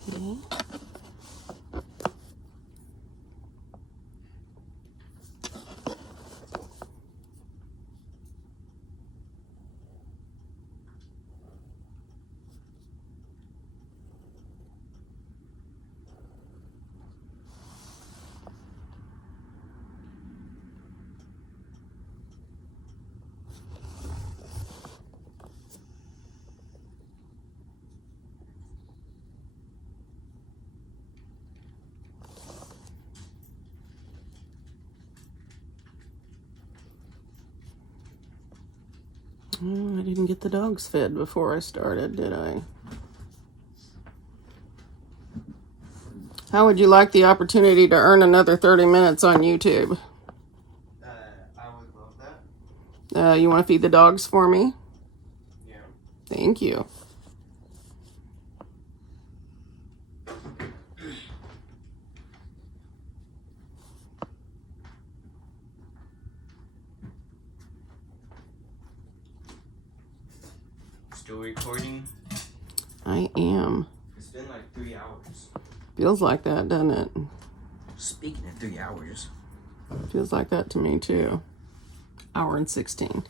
Okay. Oh, I didn't get the dogs fed before I started, did I? How would you like the opportunity to earn another 30 minutes on YouTube? I would love that. You want to feed the dogs for me? Yeah. Thank you. Still recording? I am. It's been like 3 hours. Feels like that, doesn't it? Speaking of 3 hours. Feels like that to me too. Hour and 16.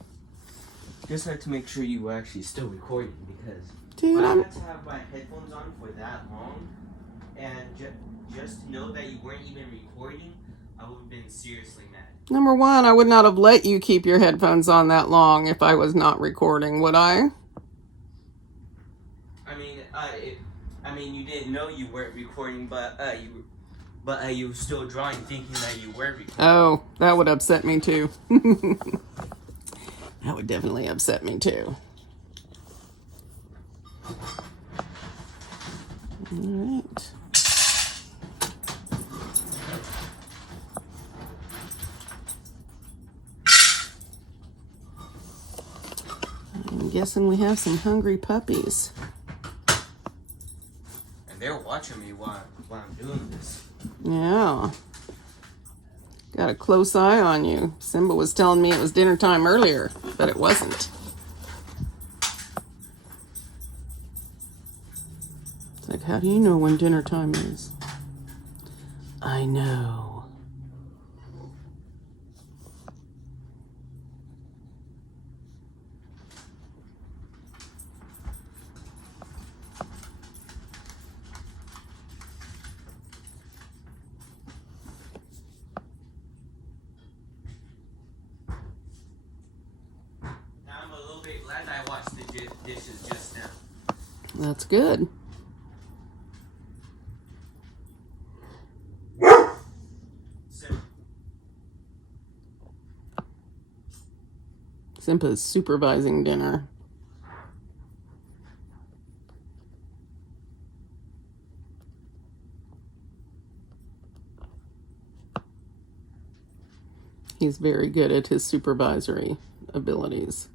Just had to make sure you were actually still recording because Dude, I I'm... had to have my headphones on for that long, and just to know that you weren't even recording, I would have been seriously mad. Number one, I would not have let you keep your headphones on that long if I was not recording, would I? I mean, you didn't know you weren't recording, but you were still drawing, thinking that you were recording. Oh, that would upset me too. That would definitely upset me too. All right. I'm guessing we have some hungry puppies. And they're watching me while I'm doing this. Yeah. Got a close eye on you. Simba was telling me it was dinner time earlier, but it wasn't. It's like, how do you know when dinner time is? I know. I'm a little bit glad I watched the dishes just now. That's good. Simpa's supervising dinner. He's very good at his supervisory abilities.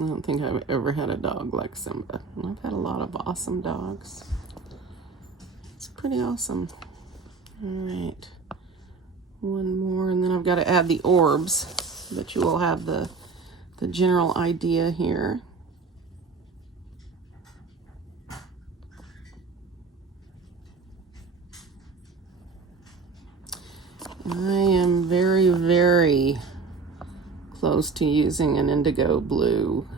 I don't think I've ever had a dog like Simba. I've had a lot of awesome dogs. It's pretty awesome. All right. One more, and then I've got to add the orbs, but you will have the general idea here. I am very, very close to using an indigo blue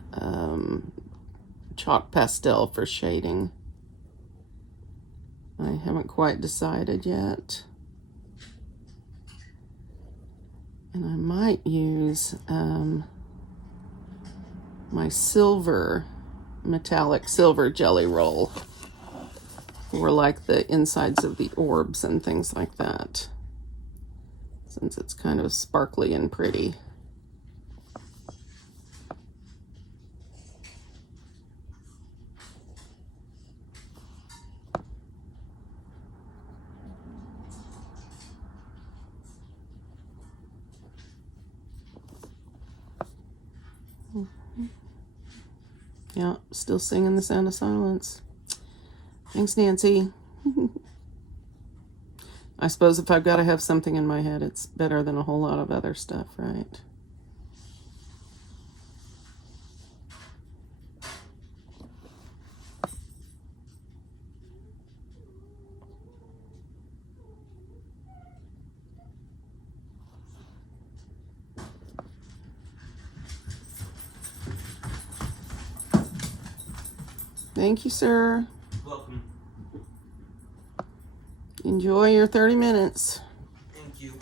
chalk pastel for shading. I haven't quite decided yet. And I might use my silver, metallic silver jelly roll for like the insides of the orbs and things like that, since it's kind of sparkly and pretty. Yeah, still singing the sound of silence. Thanks, Nancy. I suppose if I've got to have something in my head, it's better than a whole lot of other stuff, right? Thank you, sir. Welcome. Enjoy your 30 minutes. Thank you.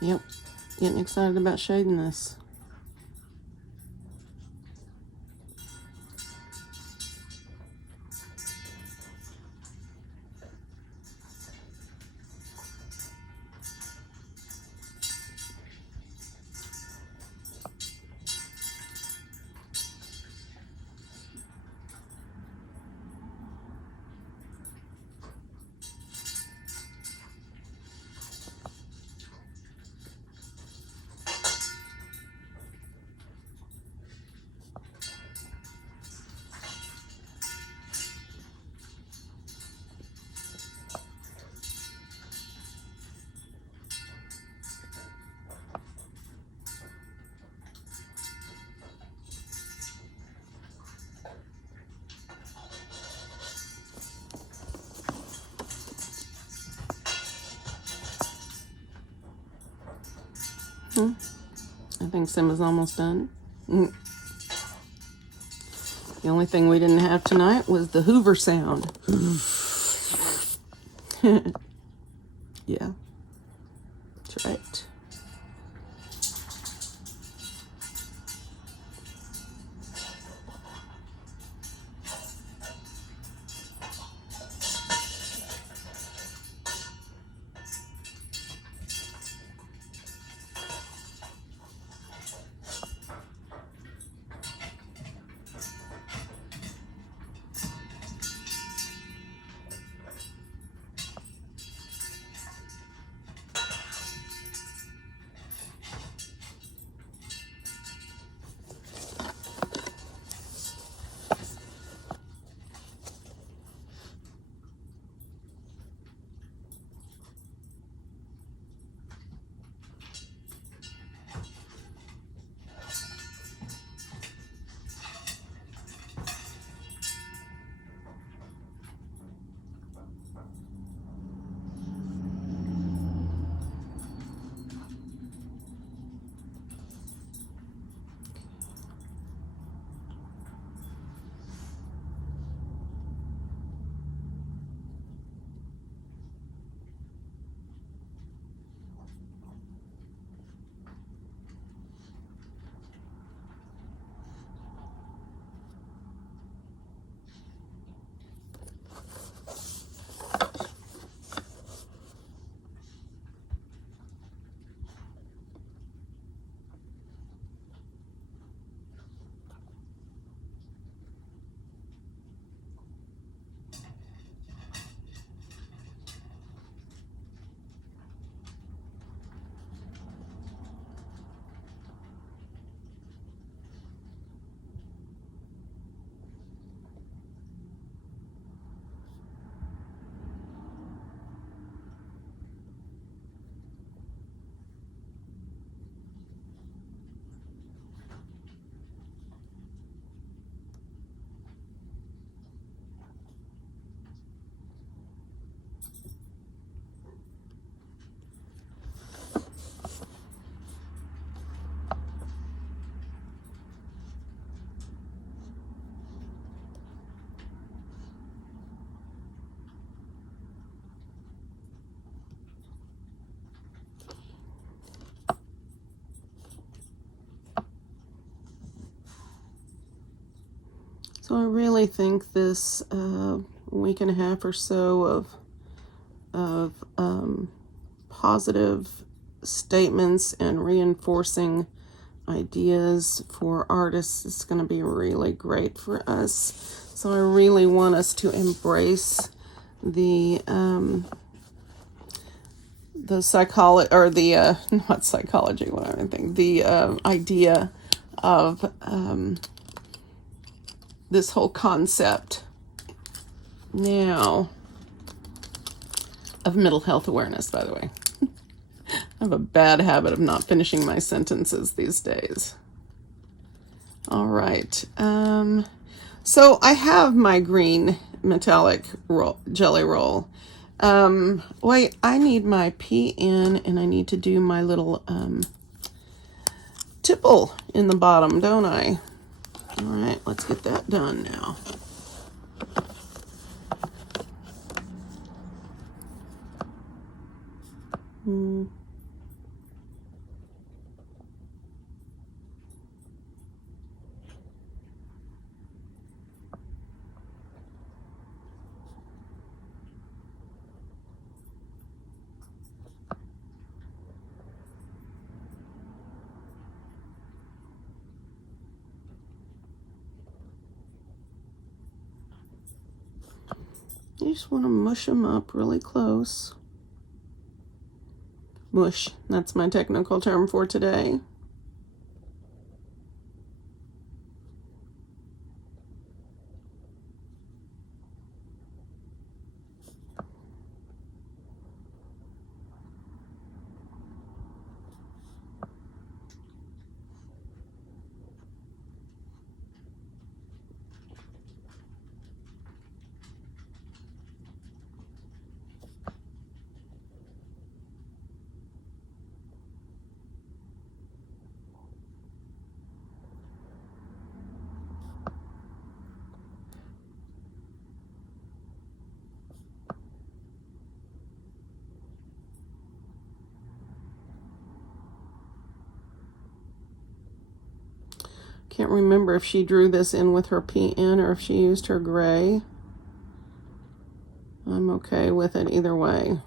Yep, getting excited about shading this. I think Simba's almost done. The only thing we didn't have tonight was the Hoover sound. Yeah, that's right. So I really think this week and a half or so of positive statements and reinforcing ideas for artists is going to be really great for us. So I really want us to embrace the psychology, or the not psychology, what I think, the idea of this whole concept now of mental health awareness, by the way. I have a bad habit of not finishing my sentences these days. All right. So I have my green metallic jelly roll. Wait, I need my PN, and I need to do my little tipple in the bottom, don't I? All right, let's get that done now. You just want to mush them up really close. Mush, that's my technical term for today. Can't remember if she drew this in with her PN or if she used her gray. I'm okay with it either way.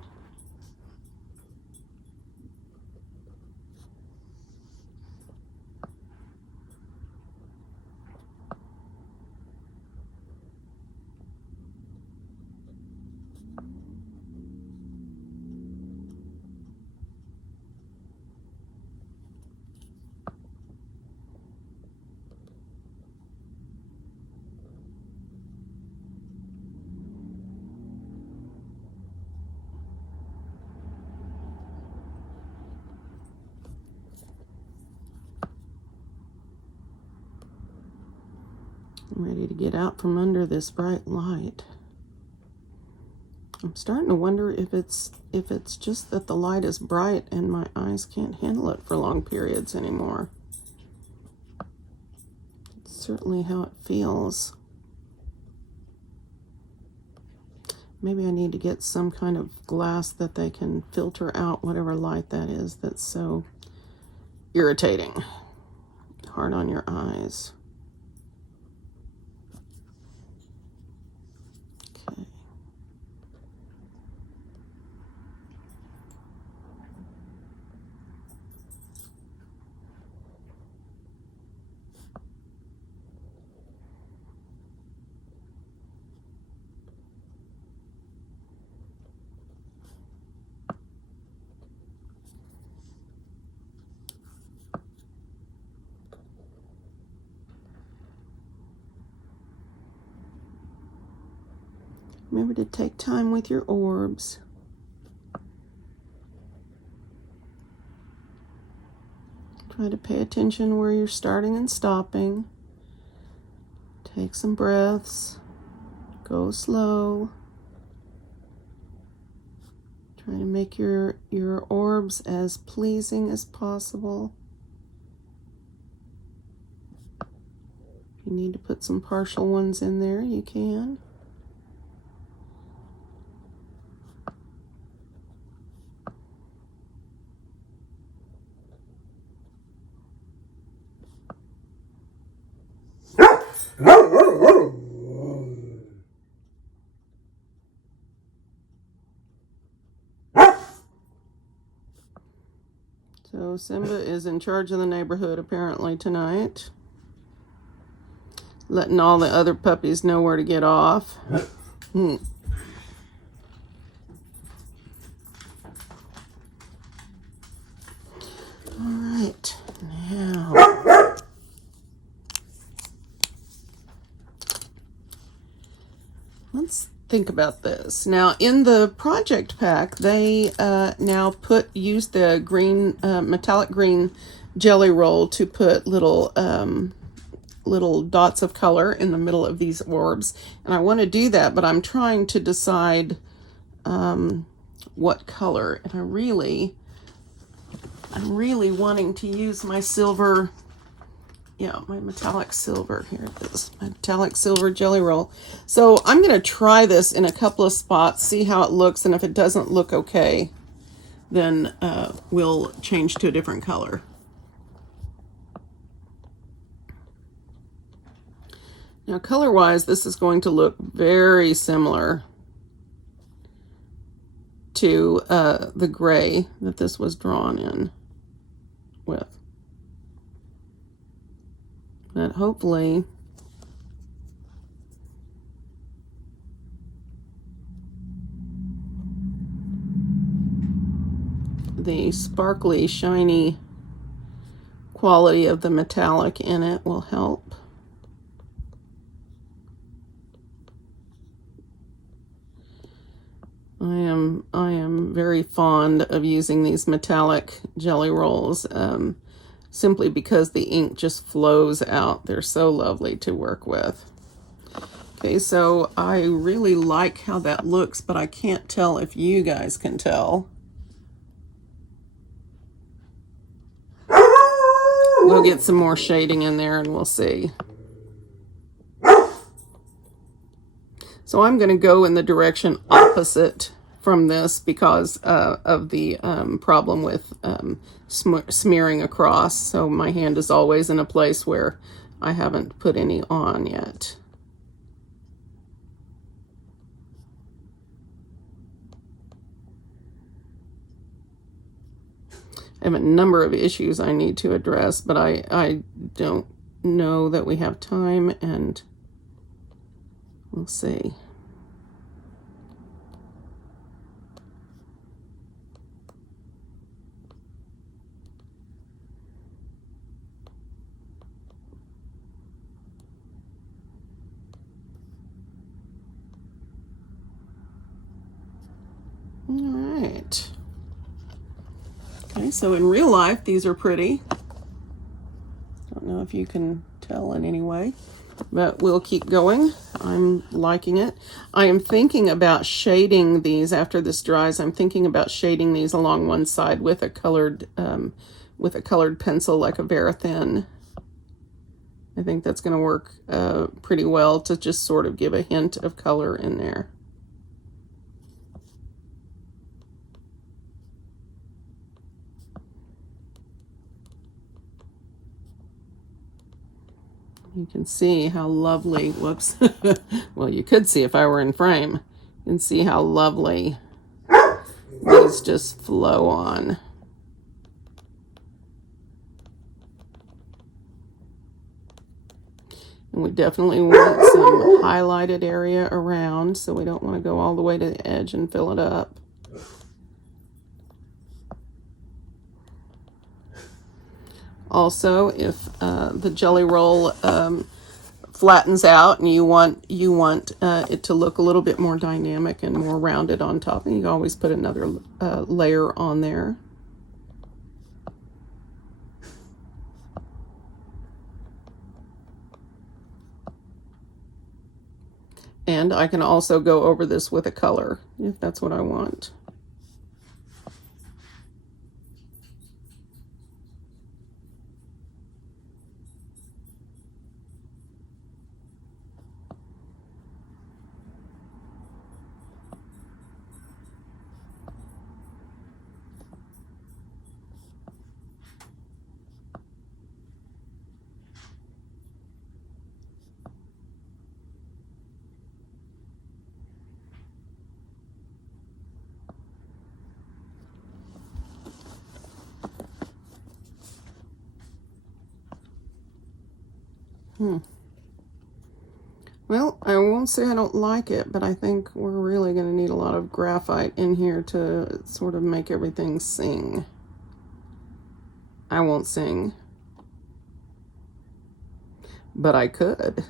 I'm ready to get out from under this bright light. I'm starting to wonder if it's just that the light is bright and my eyes can't handle it for long periods anymore. It's certainly how it feels. Maybe I need to get some kind of glass that they can filter out whatever light that is that's so irritating. Hard on your eyes. Okay. Remember to take time with your orbs. Try to pay attention where you're starting and stopping. Take some breaths. Go slow. Try to make your orbs as pleasing as possible. If you need to put some partial ones in there, you can. So Simba is in charge of the neighborhood apparently tonight. Letting all the other puppies know where to get off. All right, now let's think about this. Now, in the project pack, they now use the green, metallic green jelly roll to put little dots of color in the middle of these orbs. And I want to do that, but I'm trying to decide what color. And I'm really wanting to use my silver, my metallic silver. Here it is, metallic silver jelly roll. So I'm going to try this in a couple of spots, see how it looks, and if it doesn't look okay, then we'll change to a different color. Now, color-wise, this is going to look very similar to the gray that this was drawn in with. But hopefully the sparkly, shiny quality of the metallic in it will help. I am very fond of using these metallic jelly rolls simply because the ink just flows out. They're so lovely to work with. Okay, so I really like how that looks, but I can't tell if you guys can tell. We'll get some more shading in there and we'll see. So I'm going to go in the direction opposite from this because of the problem with smearing across. So my hand is always in a place where I haven't put any on yet. I have a number of issues I need to address, but I don't know that we have time, and we'll see. All right. Okay, so in real life, these are pretty. Don't know if you can tell in any way, but we'll keep going. I'm liking it. I am thinking about shading these after this dries. I'm thinking about shading these along one side with a colored pencil like a Verithin. I think that's going to work pretty well to just sort of give a hint of color in there. You can see how lovely, whoops, well, you could see if I were in frame. You can see how lovely these just flow on. And we definitely want some highlighted area around, so we don't want to go all the way to the edge and fill it up. Also, if the jelly roll flattens out and you want it to look a little bit more dynamic and more rounded on top, and you can always put another layer on there. And I can also go over this with a color if that's what I want. Well, I won't say I don't like it, but I think we're really going to need a lot of graphite in here to sort of make everything sing. I won't sing. But I could.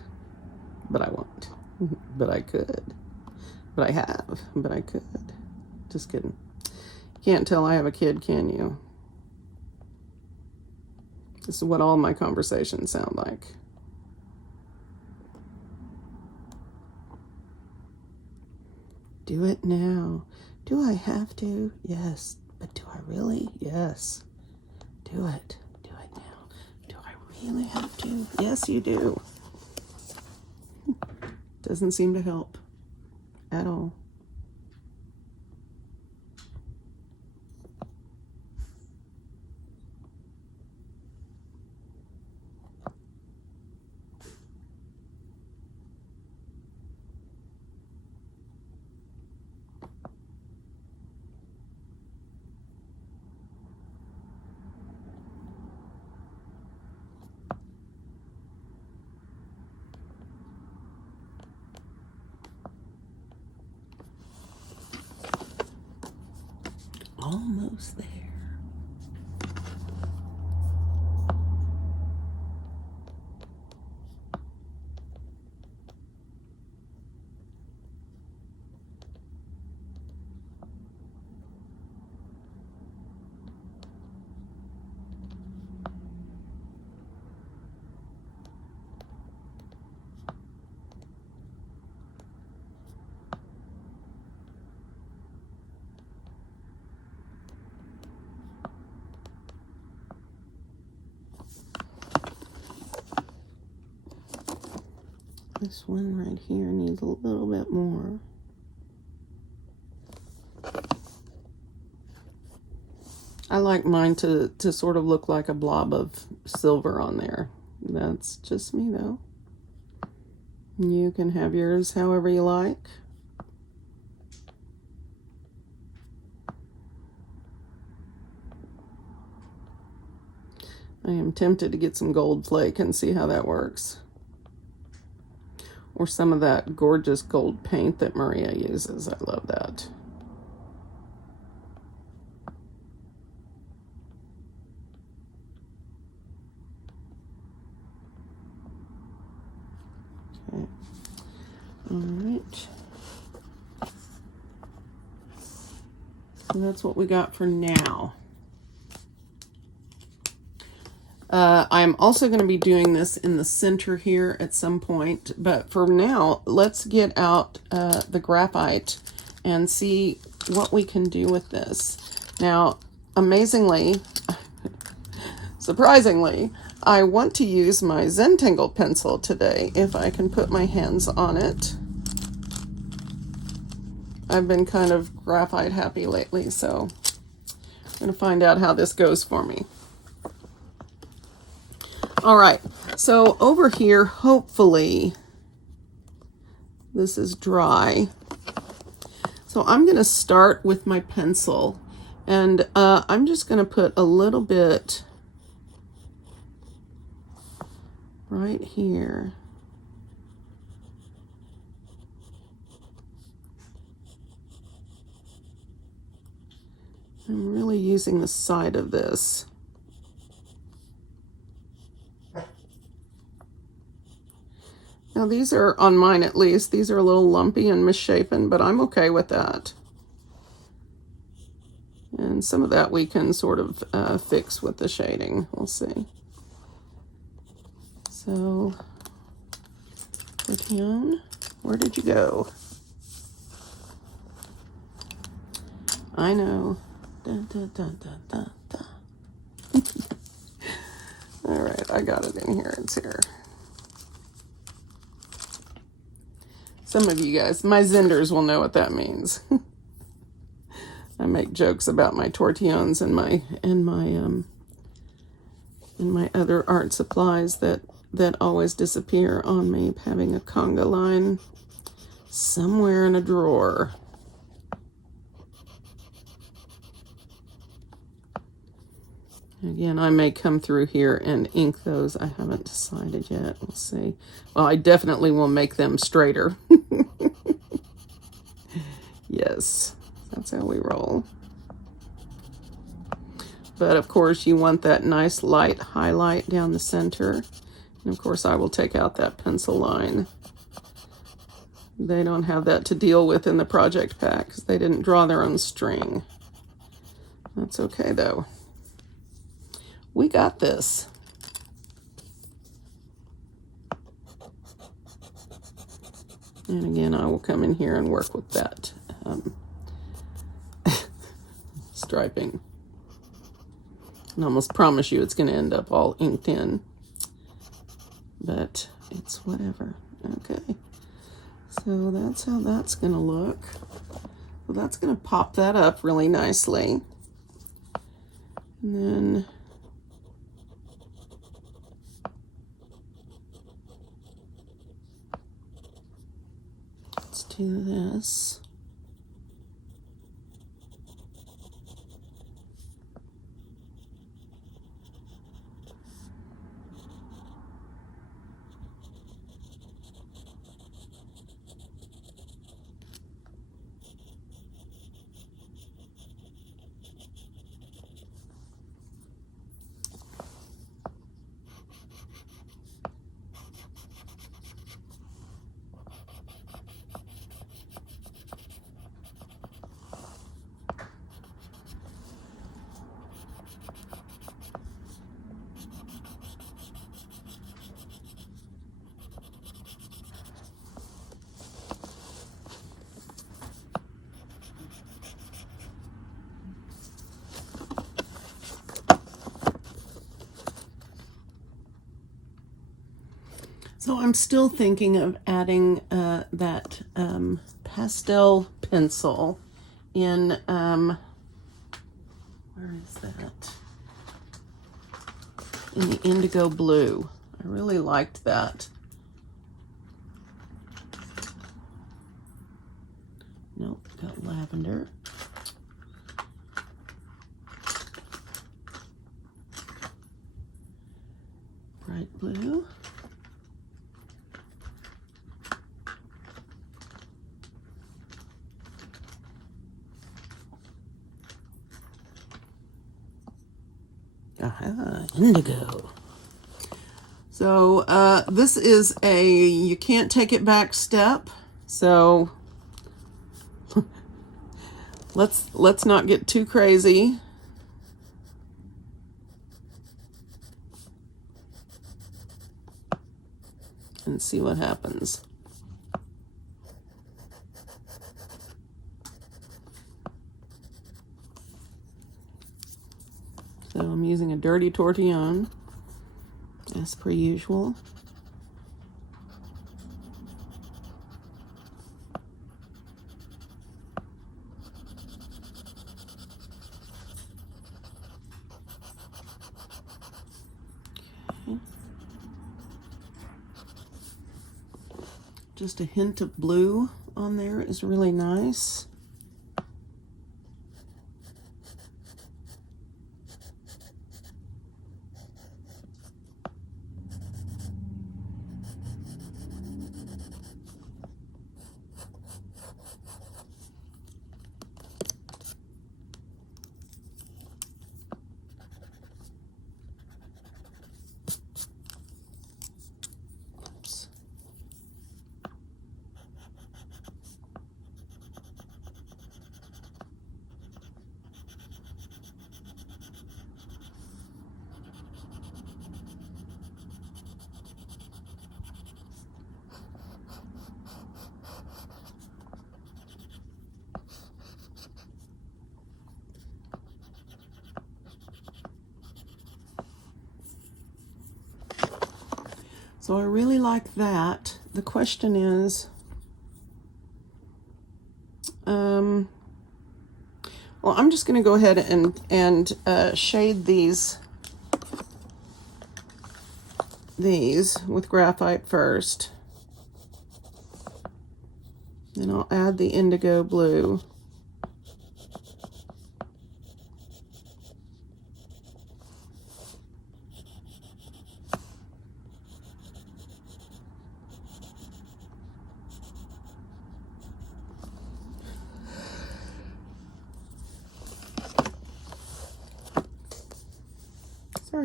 But I won't. But I could. But I have. But I could. Just kidding. Can't tell I have a kid, can you? This is what all my conversations sound like. Do it now. Do I have to? Yes. But do I really? Yes. Do it. Do it now. Do I really have to? Yes, you do. Doesn't seem to help at all. Almost there. This one right here needs a little bit more. I like mine to sort of look like a blob of silver on there. That's just me though. You can have yours however you like. I am tempted to get some gold flake and see how that works. Or some of that gorgeous gold paint that Maria uses. I love that. Okay. All right. So that's what we got for now. I'm also going to be doing this in the center here at some point, but for now, let's get out the graphite and see what we can do with this. Now, amazingly, surprisingly, I want to use my Zentangle pencil today, if I can put my hands on it. I've been kind of graphite happy lately, so I'm going to find out how this goes for me. All right, so over here, hopefully this is dry. So I'm going to start with my pencil, and I'm just going to put a little bit right here. I'm really using the side of this. Now these are, on mine at least, these are a little lumpy and misshapen, but I'm okay with that. And some of that we can sort of fix with the shading. We'll see. So, Etienne, where did you go? I know. Dun, dun, dun, dun, dun, dun. All right, I got it in here. It's here. Some of you guys, my Zenders, will know what that means. I make jokes about my tortillons and my other art supplies that always disappear on me, having a conga line somewhere in a drawer. Again, I may come through here and ink those. I haven't decided yet. We'll see. Well, I definitely will make them straighter. Yes, that's how we roll. But of course, you want that nice light highlight down the center. And of course, I will take out that pencil line. They don't have that to deal with in the project pack because they didn't draw their own string. That's okay, though. We got this. And again, I will come in here and work with that striping. And I almost promise you it's going to end up all inked in. But it's whatever. Okay. So that's how that's going to look. Well, that's going to pop that up really nicely. And then let's do this. So I'm still thinking of adding that pastel pencil in, where is that? In the indigo blue. I really liked that. Nope, got lavender. Bright blue. Aha, indigo. So this is a you can't take it back step. So let's not get too crazy. And see what happens. So I'm using a dirty tortillon, as per usual. Okay. Just a hint of blue on there is really nice. So I really like that. The question is, well, I'm just going to go ahead and shade these with graphite first. Then I'll add the indigo blue.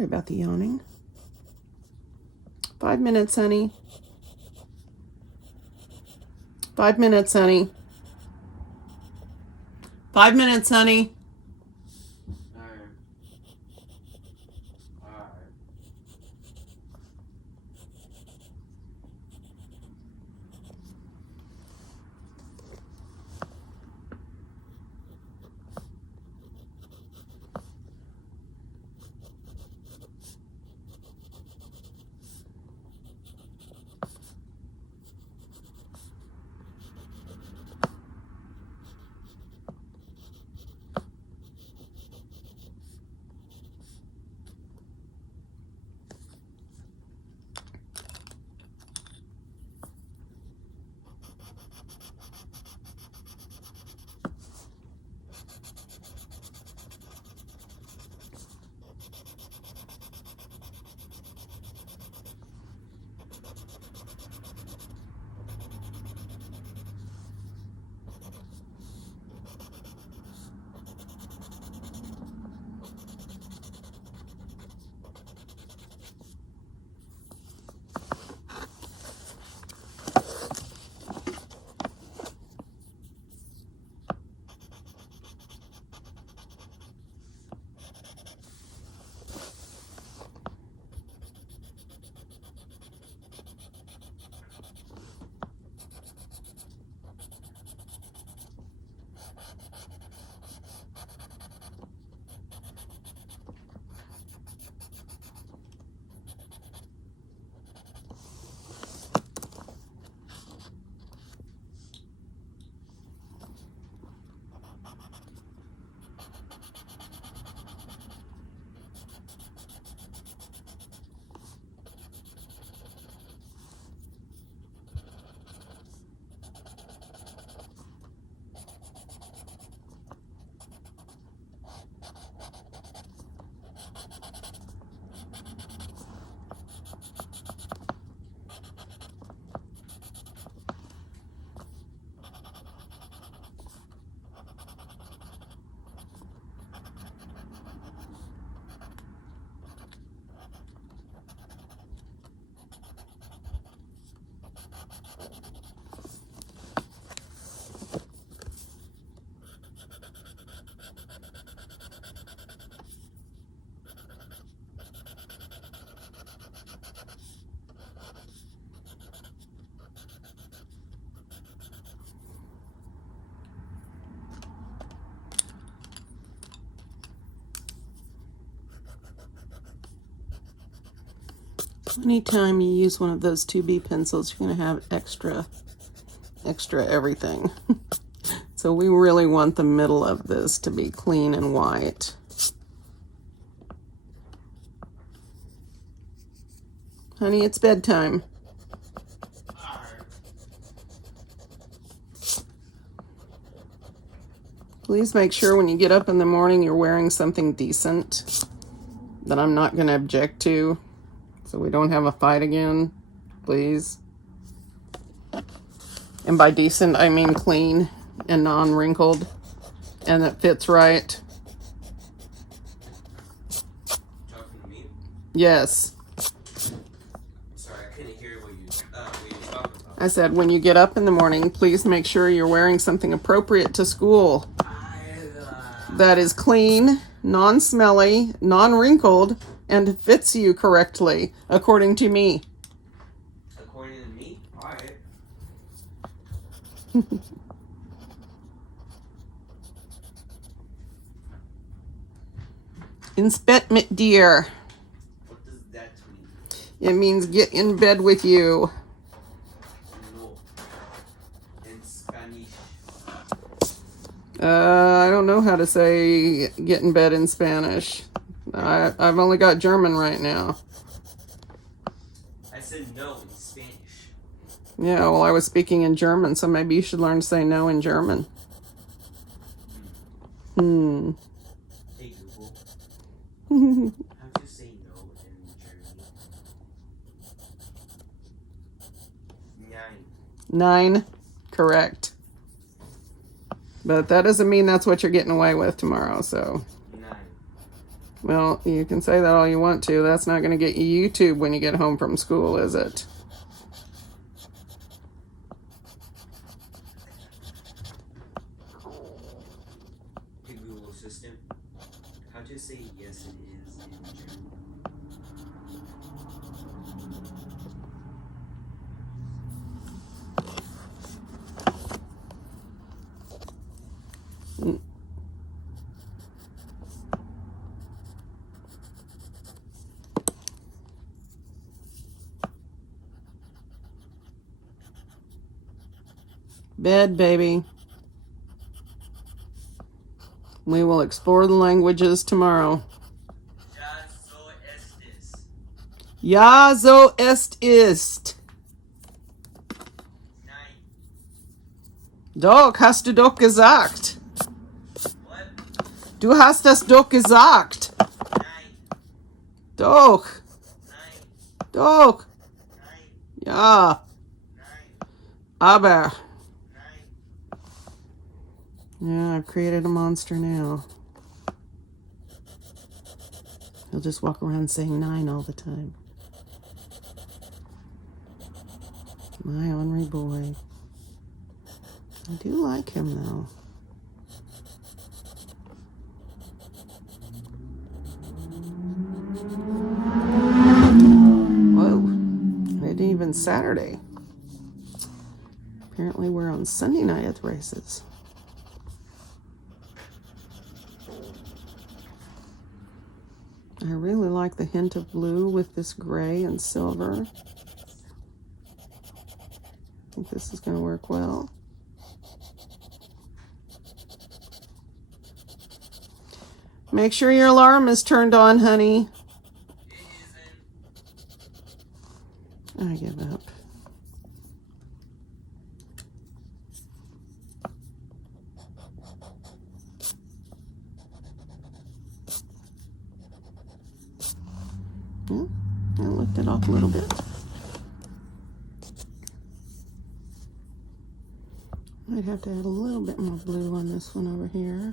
Sorry about the yawning. 5 minutes, honey. 5 minutes, honey. 5 minutes, honey. Anytime you use one of those 2B pencils, you're going to have extra everything. So we really want the middle of this to be clean and white. Honey, it's bedtime. Please make sure when you get up in the morning you're wearing something decent that I'm not going to object to, so we don't have a fight again, please. And by decent, I mean clean and non-wrinkled, and that fits right. Talking to me? Yes. Sorry, I couldn't hear what you were talking about. I said, when you get up in the morning, please make sure you're wearing something appropriate to school. That is clean, non-smelly, non-wrinkled, and fits you correctly, according to me. According to me? Alright. Inspect, dear. What does that mean? It means get in bed with you. No. In Spanish. I don't know how to say get in bed in Spanish. I've only got German right now. I said no in Spanish. Yeah, well, I was speaking in German, so maybe you should learn to say no in German. Hey Google. How to say no in German? 9. 9, correct. But that doesn't mean that's what you're getting away with tomorrow, so. 9. Well, you can say that all you want to. That's not going to get you YouTube when you get home from school, is it? Hey Google Assistant, how to say yes it is in German? Bed, baby. We will explore the languages tomorrow. Ja, so ist es. Ja, so es ist. Nein. Doch, hast du doch gesagt. What? Du hast das doch gesagt. Nein. Doch, Nein. doch. Nein. Ja, Nein. aber. Nein. Yeah, I've created a monster now. He'll just walk around saying 9 all the time. My ornery boy. I do like him, though. Whoa. It ain't even Saturday. Apparently we're on Sunday night at the races. I really like the hint of blue with this gray and silver. I think this is going to work well. Make sure your alarm is turned on, honey. It isn't. I give up. Yeah, I lift it off a little bit. Might have to add a little bit more blue on this one over here.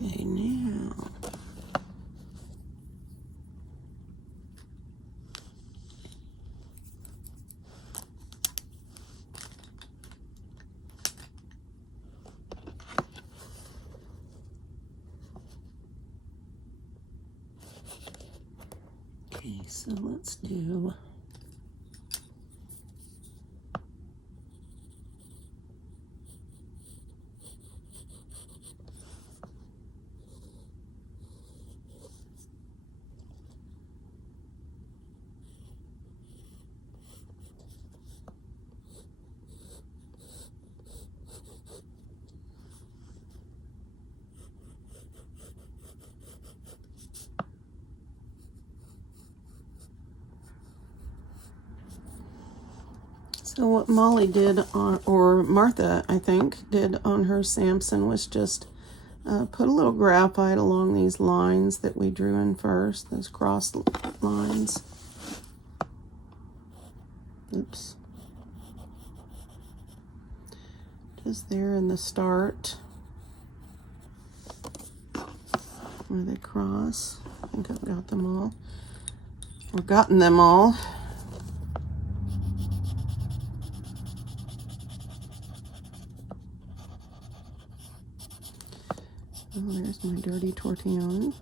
Okay, now. Okay, so let's do. So what Molly did on, or Martha, I think, did on her Samson was just put a little graphite along these lines that we drew in first, those cross lines. Oops. Just there in the start where they cross. I think I've got them all. Or gotten them all. Oh, there's my dirty tortillon.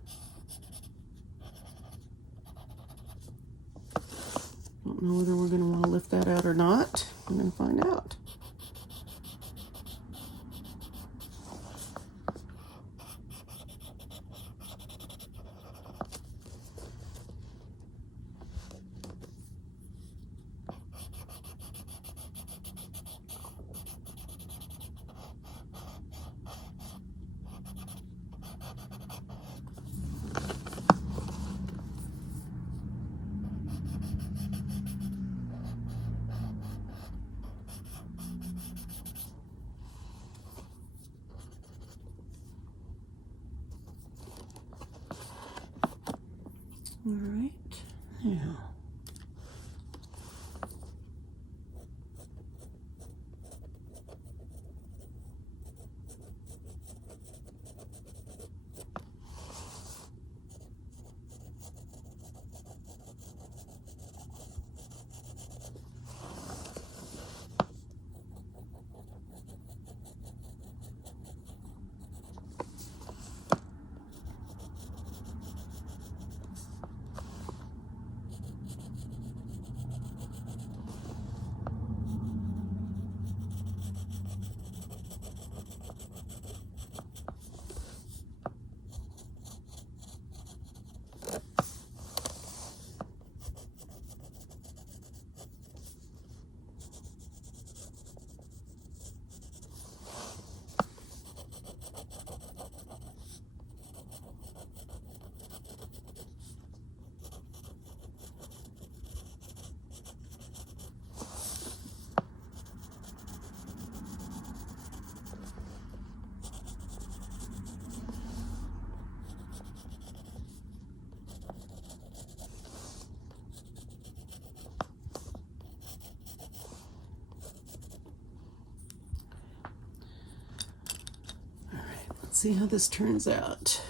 Don't know whether we're going to want to lift that out or not. I'm going to find out. All right, now. Let's see how this turns out.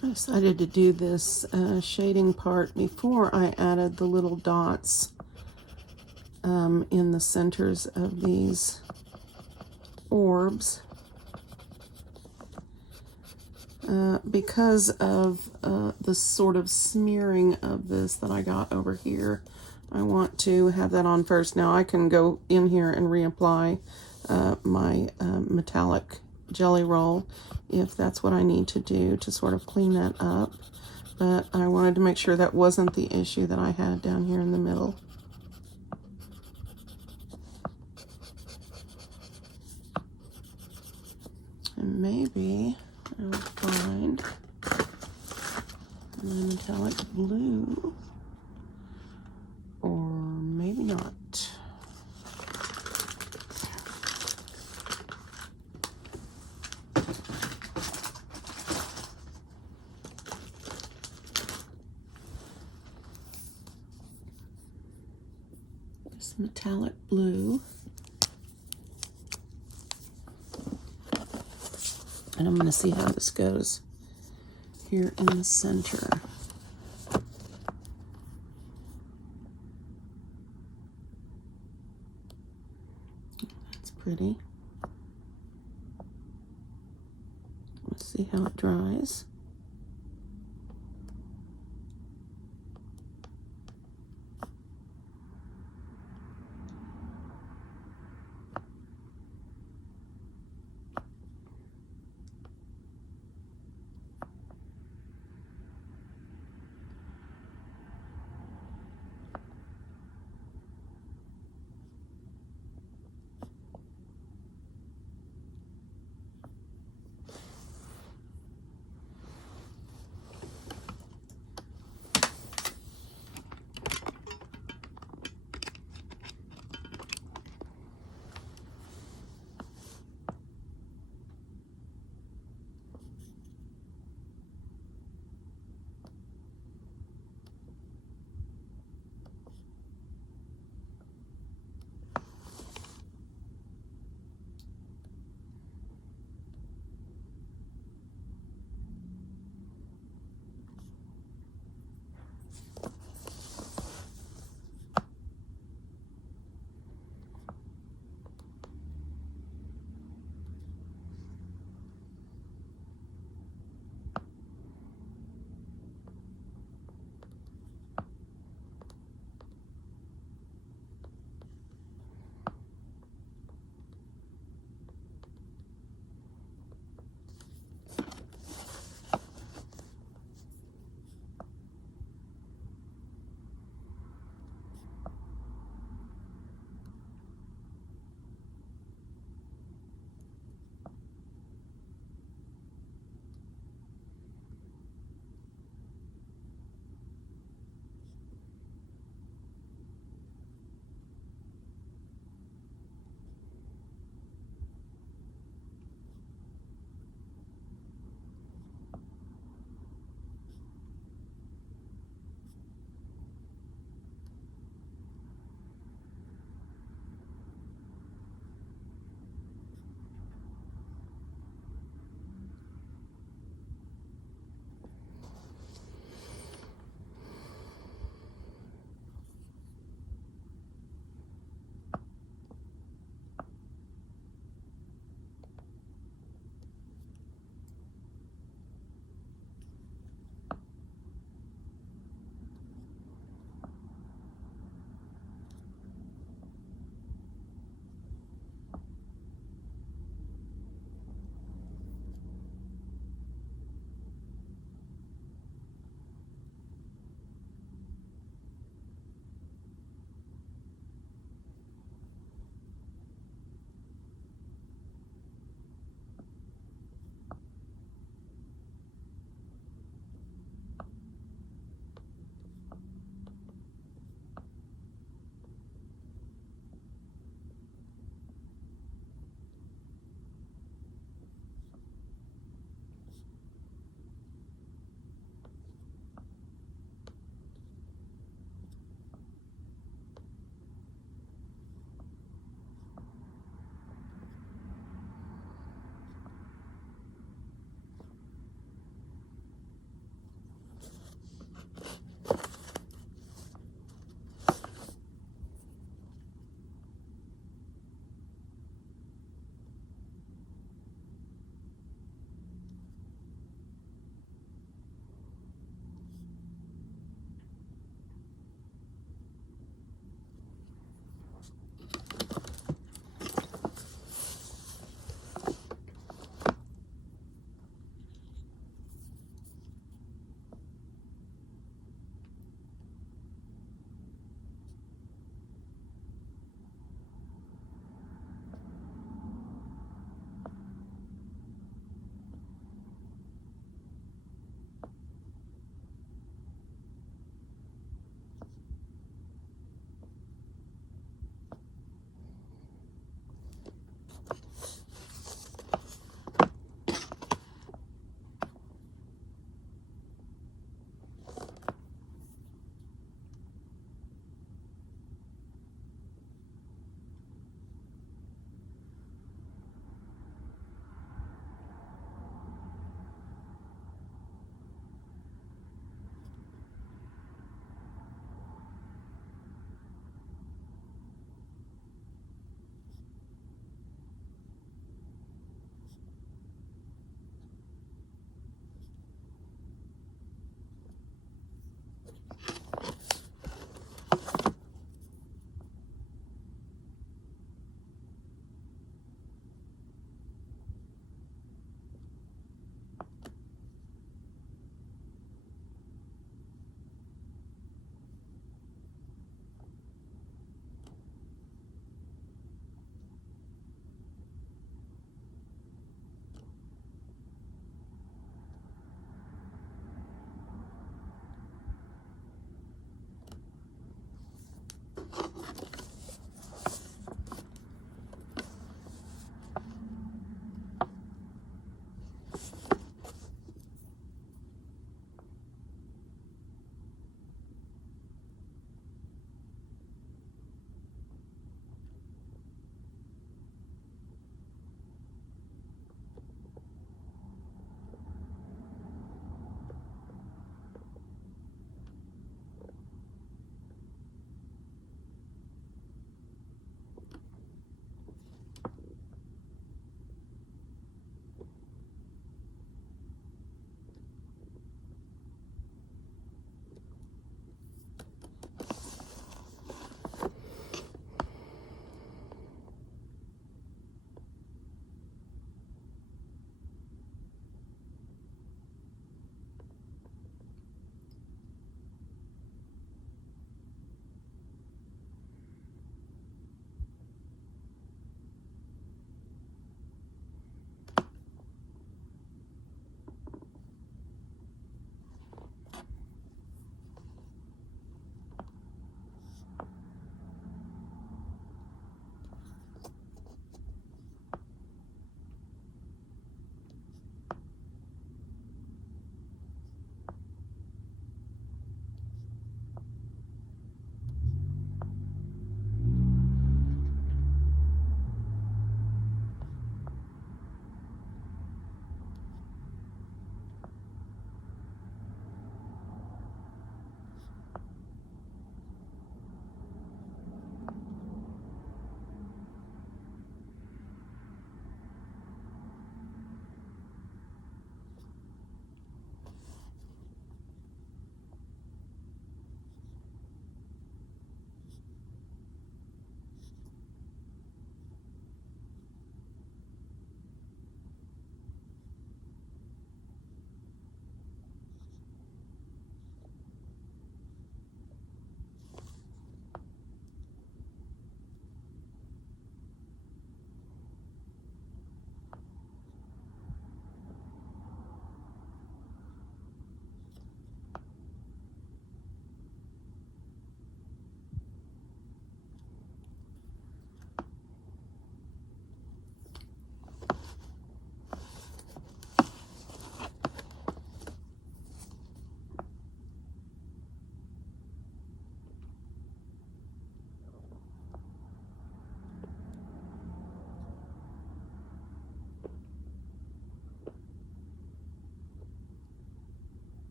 I decided to do this shading part before I added the little dots in the centers of these orbs because of the sort of smearing of this that I got over here. I want to have that on first. Now I can go in here and reapply my metallic jelly roll if that's what I need to do to sort of clean that up. But I wanted to make sure that wasn't the issue that I had down here in the middle. And maybe I'll find my metallic blue, or maybe not. This metallic blue. And I'm going to see how this goes here in the center. That's pretty. Let's see how it dries.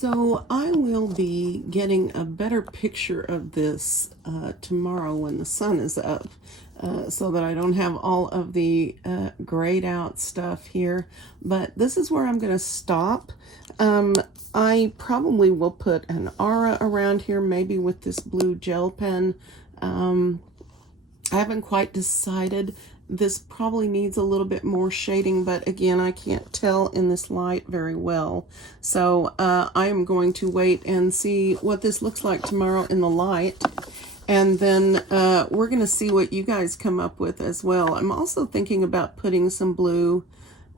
So I will be getting a better picture of this tomorrow when the sun is up, so that I don't have all of the grayed out stuff here. But this is where I'm going to stop. I probably will put an aura around here, maybe with this blue gel pen. I haven't quite decided. This probably needs a little bit more shading, but again, I can't tell in this light very well. So I am going to wait and see what this looks like tomorrow in the light. And then we're going to see what you guys come up with as well. I'm also thinking about putting some blue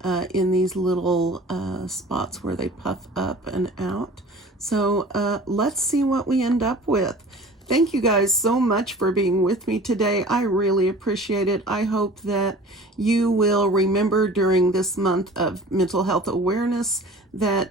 in these little spots where they puff up and out. So let's see what we end up with. Thank you guys so much for being with me today. I really appreciate it. I hope that you will remember during this month of mental health awareness that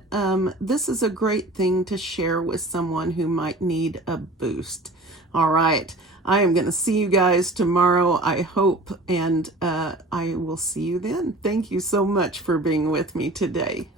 this is a great thing to share with someone who might need a boost. All right. I am going to see you guys tomorrow, I hope, and I will see you then. Thank you so much for being with me today.